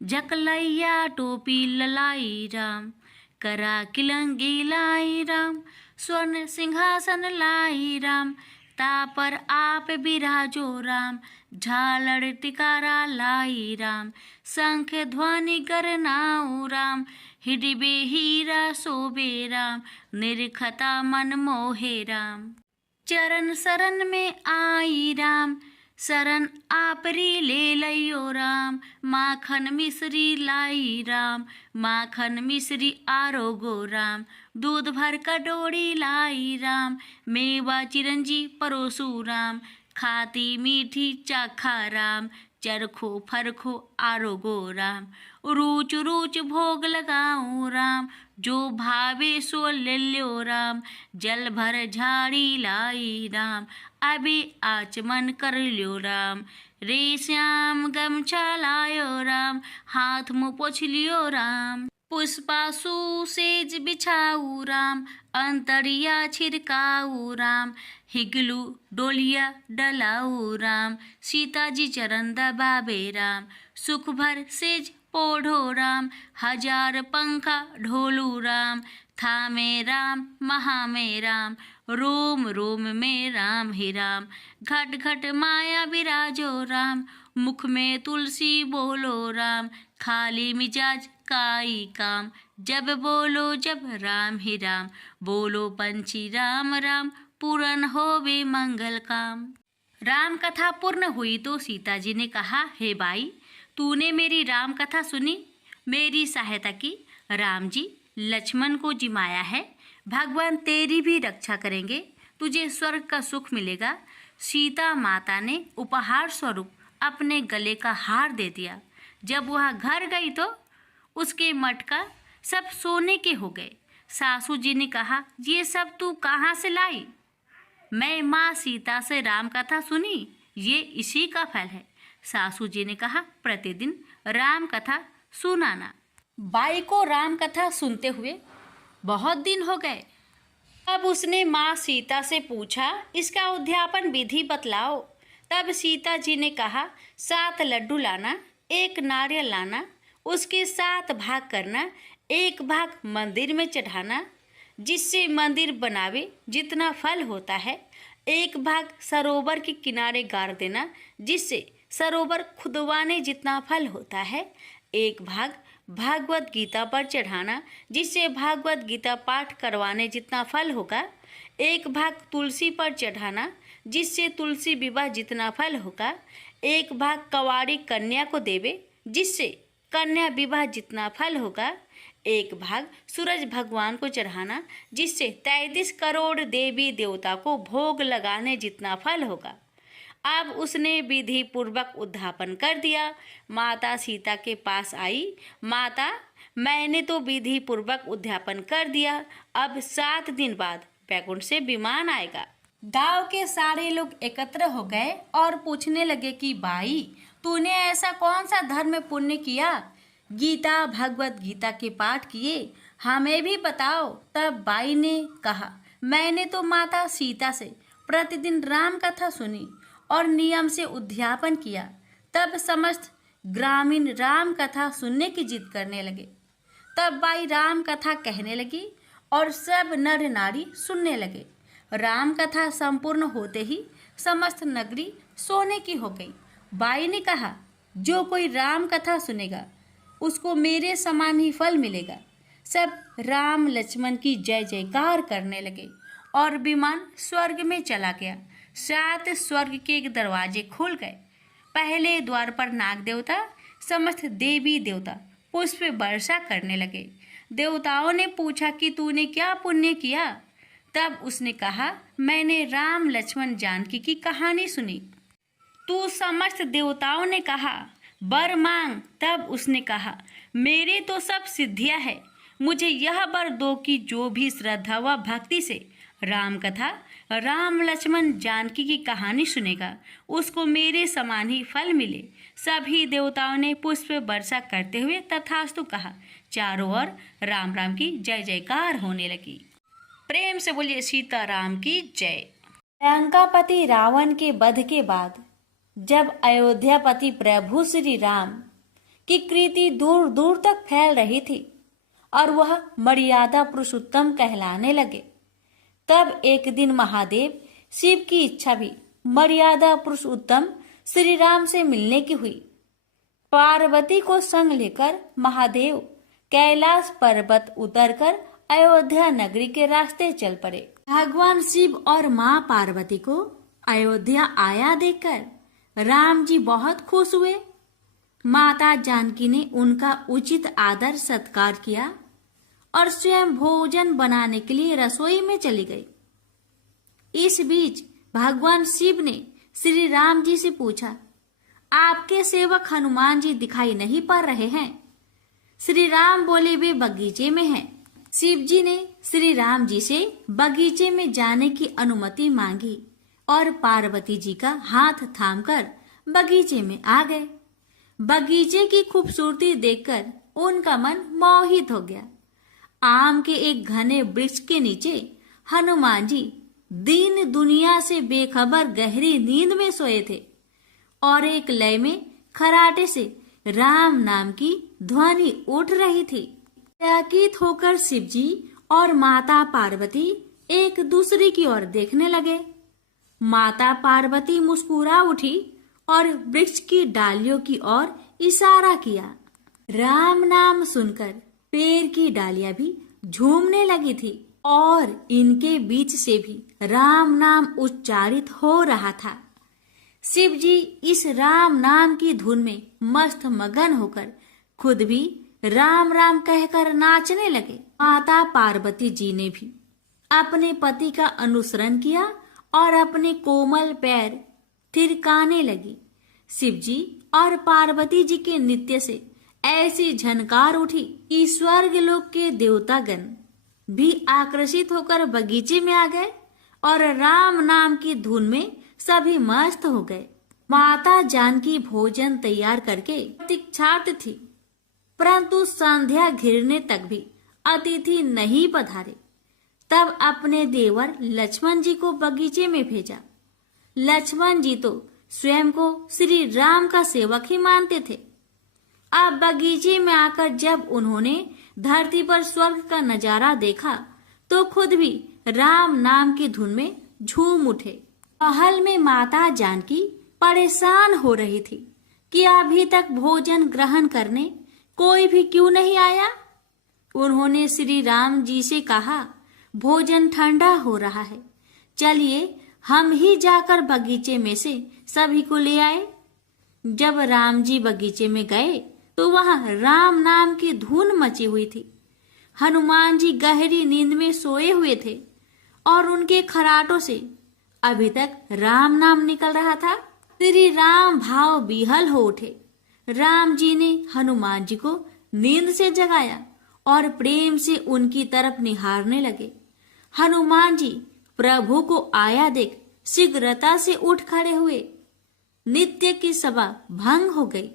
जकलैया टोपी ललाई राम। करा किलंगी लाई राम, स्वर्ण सिंहासन लाई राम। तापर आप बिराजो राम, झालड़ टिकारा लाई राम। शंख ध्वनि गरनाऊ राम, हिडिबे हीरा शोभे राम। निरखता मन मोहे राम, चरण शरण में आई राम। शरण आपरी ले लइयो राम, माखन मिश्री लाई राम। माखन मिश्री आरोगो राम, दूध भर कटोरी लाई राम। मेवा चिरंजी परोसू राम, खाती मीठी चाखा राम। चरखो फरखो आरोगो राम, रूच रूच भोग लगाऊं राम। जो भावे सो ले लो राम, जल भर झाड़ी लाई राम। अबे आचमन कर लो राम, रे श्याम गमछा लायो राम। हाथ मुँह पोछ लियो राम, पुष्पासु सेज बिछाऊ राम। अंतरिया छिड़काऊ राम, हिगलू डोलिया डलाऊ राम। सीता जी चरण दबावे राम, सुख भर सेज पोढ़ो राम। हजार पंखा ढोलू राम, थामे राम महा में राम। रोम रोम में राम ही राम, घट घट माया विराजो राम। मुख में तुलसी बोलो राम, खाली मिजाज काई काम। जब बोलो जब राम ही राम, बोलो पंछी राम राम। पूर्ण होवे मंगल काम। राम कथा पूर्ण हुई तो सीता जी ने कहा, हे भाई तूने मेरी राम कथा सुनी, मेरी सहायता की। राम जी लक्ष्मण को जिमाया है, भगवान तेरी भी रक्षा करेंगे, तुझे स्वर्ग का सुख मिलेगा। सीता माता ने उपहार स्वरूप अपने गले का हार दे दिया। जब वह घर गई तो उसके मटका सब सोने के हो गए। सासू जी ने कहा, ये सब तू कहाँ से लाई? मैं माँ सीता से राम कथा सुनी, ये इसी का फल है। सासू जी ने कहा, प्रतिदिन राम कथा सुनाना। बाई को राम कथा सुनते हुए बहुत दिन हो गए। अब उसने माँ सीता से पूछा, इसका उद्यापन विधि बतलाओ। तब सीता जी ने कहा, 7 लड्डू लाना, 1 नारियल लाना, उसके 7 भाग करना, 1 भाग मंदिर में चढ़ाना, जिससे मंदिर बनावे जितना फल होता है। 1 भाग सरोवर के किनारे गाड़ देना, जिससे सरोवर खुदवाने जितना फल होता है। एक भाग भागवत गीता पर चढ़ाना, जिससे भागवत गीता पाठ करवाने जितना फल होगा। एक भाग तुलसी पर चढ़ाना, जिससे तुलसी विवाह जितना फल होगा। एक भाग कवाड़ी कन्या को देवे, जिससे कन्या विवाह जितना फल होगा। एक भाग सूरज भगवान को चढ़ाना, जिससे 33 करोड़ देवी देवता को भोग लगाने जितना फल होगा। अब उसने विधि पूर्वक उद्यापन कर दिया। माता सीता के पास आई। माता, मैंने तो विधि पूर्वक उद्यापन कर दिया, अब 7 दिन बाद बैकुंठ से विमान आएगा। गांव के सारे लोग एकत्र हो गए और पूछने लगे कि बाई, तूने ऐसा कौन सा धर्म पुण्य किया? गीता, भगवत गीता के पाठ किए, हमें भी बताओ। तब बाई ने कहा, मैंने तो माता सीता से प्रतिदिन राम कथा सुनी और नियम से उद्यापन किया। तब समस्त ग्रामीण राम कथा सुनने की जिद करने लगे। तब बाई राम कथा कहने लगी और सब नर नारी सुनने लगे। राम कथा संपूर्ण होते ही समस्त नगरी सोने की हो गई। बाई ने कहा, जो कोई राम कथा सुनेगा उसको मेरे समान ही फल मिलेगा। सब राम लक्ष्मण की जय जयकार करने लगे और विमान स्वर्ग में चला गया। 7 स्वर्ग के दरवाजे खुल गए। पहले द्वार पर नाग देवता, समस्त देवी देवता पुष्प वर्षा करने लगे। देवताओं ने पूछा कि तूने क्या पुण्य किया? तब उसने कहा, मैंने राम लक्ष्मण जानकी की कहानी सुनी। तू समस्त देवताओं ने कहा, वर मांग। तब उसने कहा, मेरे तो सब सिद्धियां है, मुझे यह वर दो कि जो भी श्रद्धा व भक्ति से राम कथा, राम लक्ष्मण जानकी की कहानी सुनेगा, उसको मेरे समान ही फल मिले। सभी देवताओं ने पुष्प वर्षा करते हुए तथास्तु कहा। चारों ओर राम राम की जय जयकार होने लगी। प्रेम से बोलिए सीताराम की जय। लंकापति रावण के वध के बाद जब अयोध्यापति प्रभु श्री राम की कीर्ति दूर दूर तक फैल रही थी और वह मर्यादा पुरुषोत्तम कहलाने लगे, तब एक दिन महादेव शिव की इच्छा भी मर्यादा पुरुषोत्तम श्री राम से मिलने की हुई। पार्वती को संग लेकर महादेव कैलाश पर्वत उतरकर अयोध्या नगरी के रास्ते चल पड़े। भगवान शिव और माँ पार्वती को अयोध्या आया देखकर राम जी बहुत खुश हुए। माता जानकी ने उनका उचित आदर सत्कार किया और स्वयं भोजन बनाने के लिए रसोई में चली गई। इस बीच भगवान शिव ने श्री राम जी से पूछा, आपके सेवक हनुमान जी दिखाई नहीं पड़ रहे हैं? श्री राम बोले, वे बगीचे में हैं। शिव जी ने श्री राम जी से बगीचे में जाने की अनुमति मांगी और पार्वती जी का हाथ थामकर बगीचे में आ गए। बगीचे की खूबसूरती देखकर उनका मन मोहित हो गया। आम के एक घने वृक्ष के नीचे हनुमान जी दीन दुनिया से बेखबर गहरी नींद में सोए थे और एक लय में खराटे से राम नाम की ध्वनि उठ रही थी। चकित होकर शिवजी और माता पार्वती एक दूसरे की ओर देखने लगे। माता पार्वती मुस्कुरा उठी और वृक्ष की डालियों की ओर इशारा किया। राम नाम सुनकर पेड़ की डालियां भी झूमने लगी थी और इनके बीच से भी राम नाम उच्चारित हो रहा था। शिव जी इस राम नाम की धुन में मस्त मगन होकर खुद भी राम राम कहकर नाचने लगे। माता पार्वती जी ने भी अपने पति का अनुसरण किया और अपने कोमल पैर थिरकाने लगी। शिव जी और पार्वती जी के नृत्य से ऐसी झनकार उठी कि स्वर्ग लोक के देवतागण भी आकर्षित होकर बगीचे में आ गए और राम नाम की धुन में सभी मस्त हो गए। माता जानकी भोजन तैयार करके प्रतीक्षार्थ थी, परंतु संध्या घिरने तक भी अतिथि नहीं पधारे। तब अपने देवर लक्ष्मण जी को बगीचे में भेजा। लक्ष्मण जी तो स्वयं को श्री राम का सेवक ही मानते थे। अब बगीचे में आकर जब उन्होंने धरती पर स्वर्ग का नजारा देखा तो खुद भी राम नाम की धुन में झूम उठे। महल में माता जानकी परेशान हो रही थी कि अभी तक भोजन ग्रहण करने कोई भी क्यों नहीं आया। उन्होंने श्री राम जी से कहा, भोजन ठंडा हो रहा है, चलिए हम ही जाकर बगीचे में से सभी को ले आए। जब राम जी बगीचे में गए तो वहां राम नाम की धूम मची हुई थी। हनुमान जी गहरी नींद में सोए हुए थे और उनके खराटों से अभी तक राम नाम निकल रहा था। श्री राम भाव विहल हो उठे। राम जी ने हनुमान जी को नींद से जगाया और प्रेम से उनकी तरफ निहारने लगे। हनुमान जी प्रभु को आया देख शीघ्रता से उठ खड़े हुए। नित्य की सभा भंग हो गई।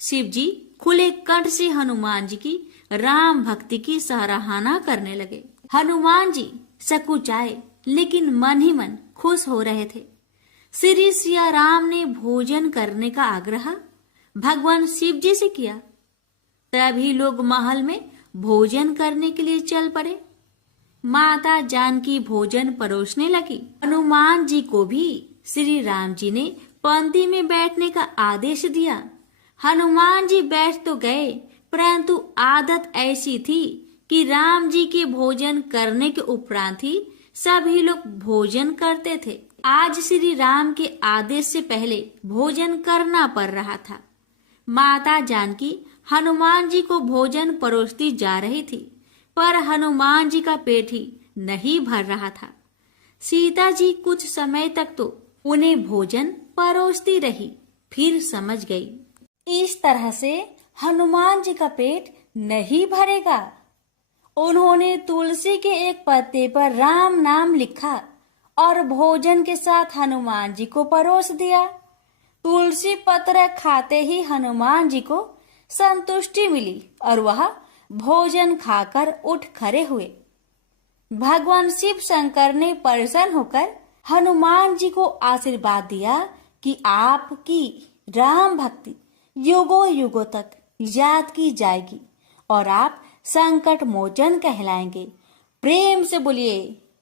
शिव जी खुले कंठ से हनुमान जी की राम भक्ति की सराहना करने लगे। हनुमान जी सकुचाए लेकिन मन ही मन खुश हो रहे थे। श्री सिया राम ने भोजन करने का आग्रह भगवान शिव जी से किया। तभी लोग महल में भोजन करने के लिए चल पड़े। माता जानकी भोजन परोसने लगी। हनुमान जी को भी श्री राम जी ने पंक्ति में बैठने का आदेश दिया। हनुमान जी बैठ तो गए, परंतु आदत ऐसी थी कि राम जी के भोजन करने के उपरांत ही सभी लोग भोजन करते थे। आज श्री राम के आदेश से पहले भोजन करना पड़ रहा था। माता जानकी हनुमान जी को भोजन परोसती जा रही थी, पर हनुमान जी का पेट ही नहीं भर रहा था। सीता जी कुछ समय तक तो उन्हें भोजन परोसती रही, फिर समझ गई इस तरह से हनुमान जी का पेट नहीं भरेगा। उन्होंने तुलसी के एक पत्ते पर राम नाम लिखा और भोजन के साथ हनुमान जी को परोस दिया। तुलसी पत्र खाते ही हनुमान जी को संतुष्टि मिली और वह भोजन खाकर उठ खड़े हुए। भगवान शिव शंकर ने प्रसन्न होकर हनुमान जी को आशीर्वाद दिया कि आपकी राम भक्ति युगों युगों तक याद की जाएगी और आप संकट मोचन कहलाएंगे। प्रेम से बोलिए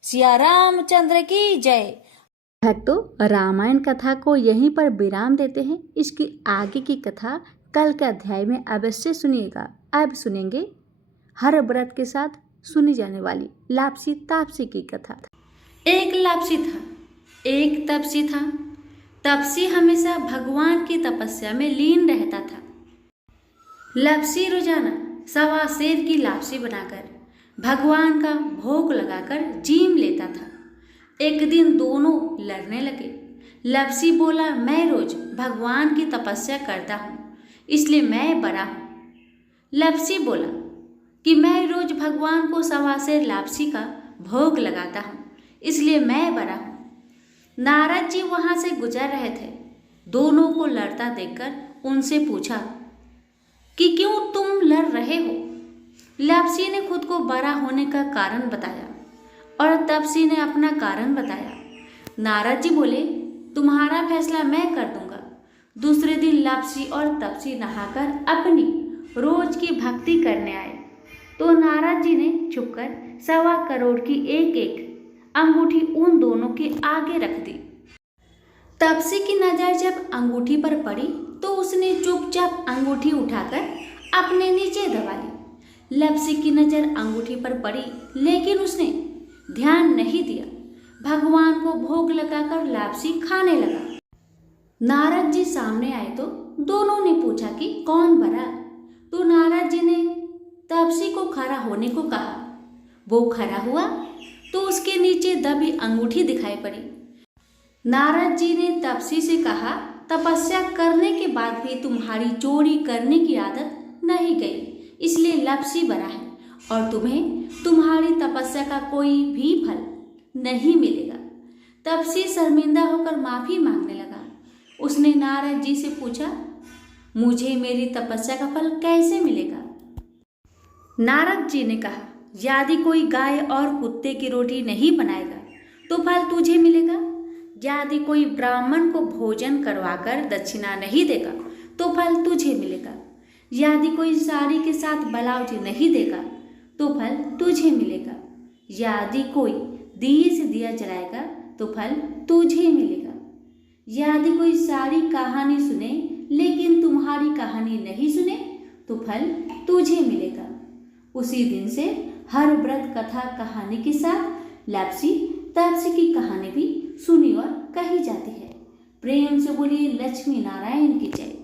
सिया रामचंद्र की जय। भक्तों, रामायण कथा को यहीं पर विराम देते हैं। इसकी आगे की कथा कल के अध्याय में अवश्य सुनिएगा। अब सुनेंगे हर व्रत के साथ सुनी जाने वाली लापसी तापसी की कथा। एक लापसी था, एक तपसी था। तपसी हमेशा भगवान की तपस्या में लीन रहता था। लापसी रोजाना सवा सेर की लापसी बनाकर भगवान का भोग लगाकर जीम लेता था। एक दिन दोनों लड़ने लगे। लापसी बोला, मैं रोज भगवान की तपस्या करता हूँ, इसलिए मैं बड़ा हूँ। लापसी बोला कि मैं रोज भगवान को सवा सेर लापसी का भोग लगाता हूँ, इसलिए मैं बड़ा हूँ। नारद जी वहां से गुजर रहे थे। दोनों को लड़ता देखकर उनसे पूछा कि क्यों तुम लड़ रहे हो। लापसी ने खुद को बड़ा होने का कारण बताया और तपसी ने अपना कारण बताया। नारद जी बोले, तुम्हारा फैसला मैं कर दूंगा। दूसरे दिन लापसी और तपसी नहाकर अपनी रोज की भक्ति करने आए तो नारद जी ने छुपकर 1.25 करोड़ की एक एक अंगूठी उन दोनों के आगे रख दी। तपसी की नजर जब अंगूठी पर पड़ी तो उसने चुपचाप अंगूठी उठाकर अपने नीचे दबा ली। लापसी की नजर अंगूठी पर पड़ी लेकिन उसने ध्यान नहीं दिया। भगवान को भोग लगाकर लापसी खाने लगा। नारद जी सामने आए तो दोनों ने पूछा कि कौन बड़ा। तो नारद जी ने तपसी को खड़ा होने को कहा। वो खड़ा हुआ तो उसके नीचे दबी अंगूठी दिखाई पड़ी। नारद जी ने तपसी से कहा, तपस्या करने के बाद भी तुम्हारी चोरी करने की आदत नहीं गई, इसलिए लापसी बना है और तुम्हें तुम्हारी तपस्या का कोई भी फल नहीं मिलेगा। तपसी शर्मिंदा होकर माफी मांगने लगा। उसने नारद जी से पूछा, मुझे मेरी तपस्या का फल कैसे मिलेगा। नारद जी ने कहा, यदि कोई गाय और कुत्ते की रोटी नहीं बनाएगा तो फल तुझे मिलेगा। यदि कोई ब्राह्मण को भोजन करवाकर दक्षिणा नहीं देगा तो फल तुझे मिलेगा। यदि कोई साड़ी के साथ ब्लाउज नहीं देगा तो फल तुझे मिलेगा। यदि कोई दिए से दिया जलाएगा तो फल तुझे मिलेगा। यदि कोई सारी कहानी सुने लेकिन तुम्हारी कहानी नहीं सुने तो फल तुझे मिलेगा। उसी दिन से हर व्रत कथा कहानी के साथ लापसी तापसी की कहानी भी सुनी और कही जाती है। प्रेम से बोलिए लक्ष्मी नारायण की जय।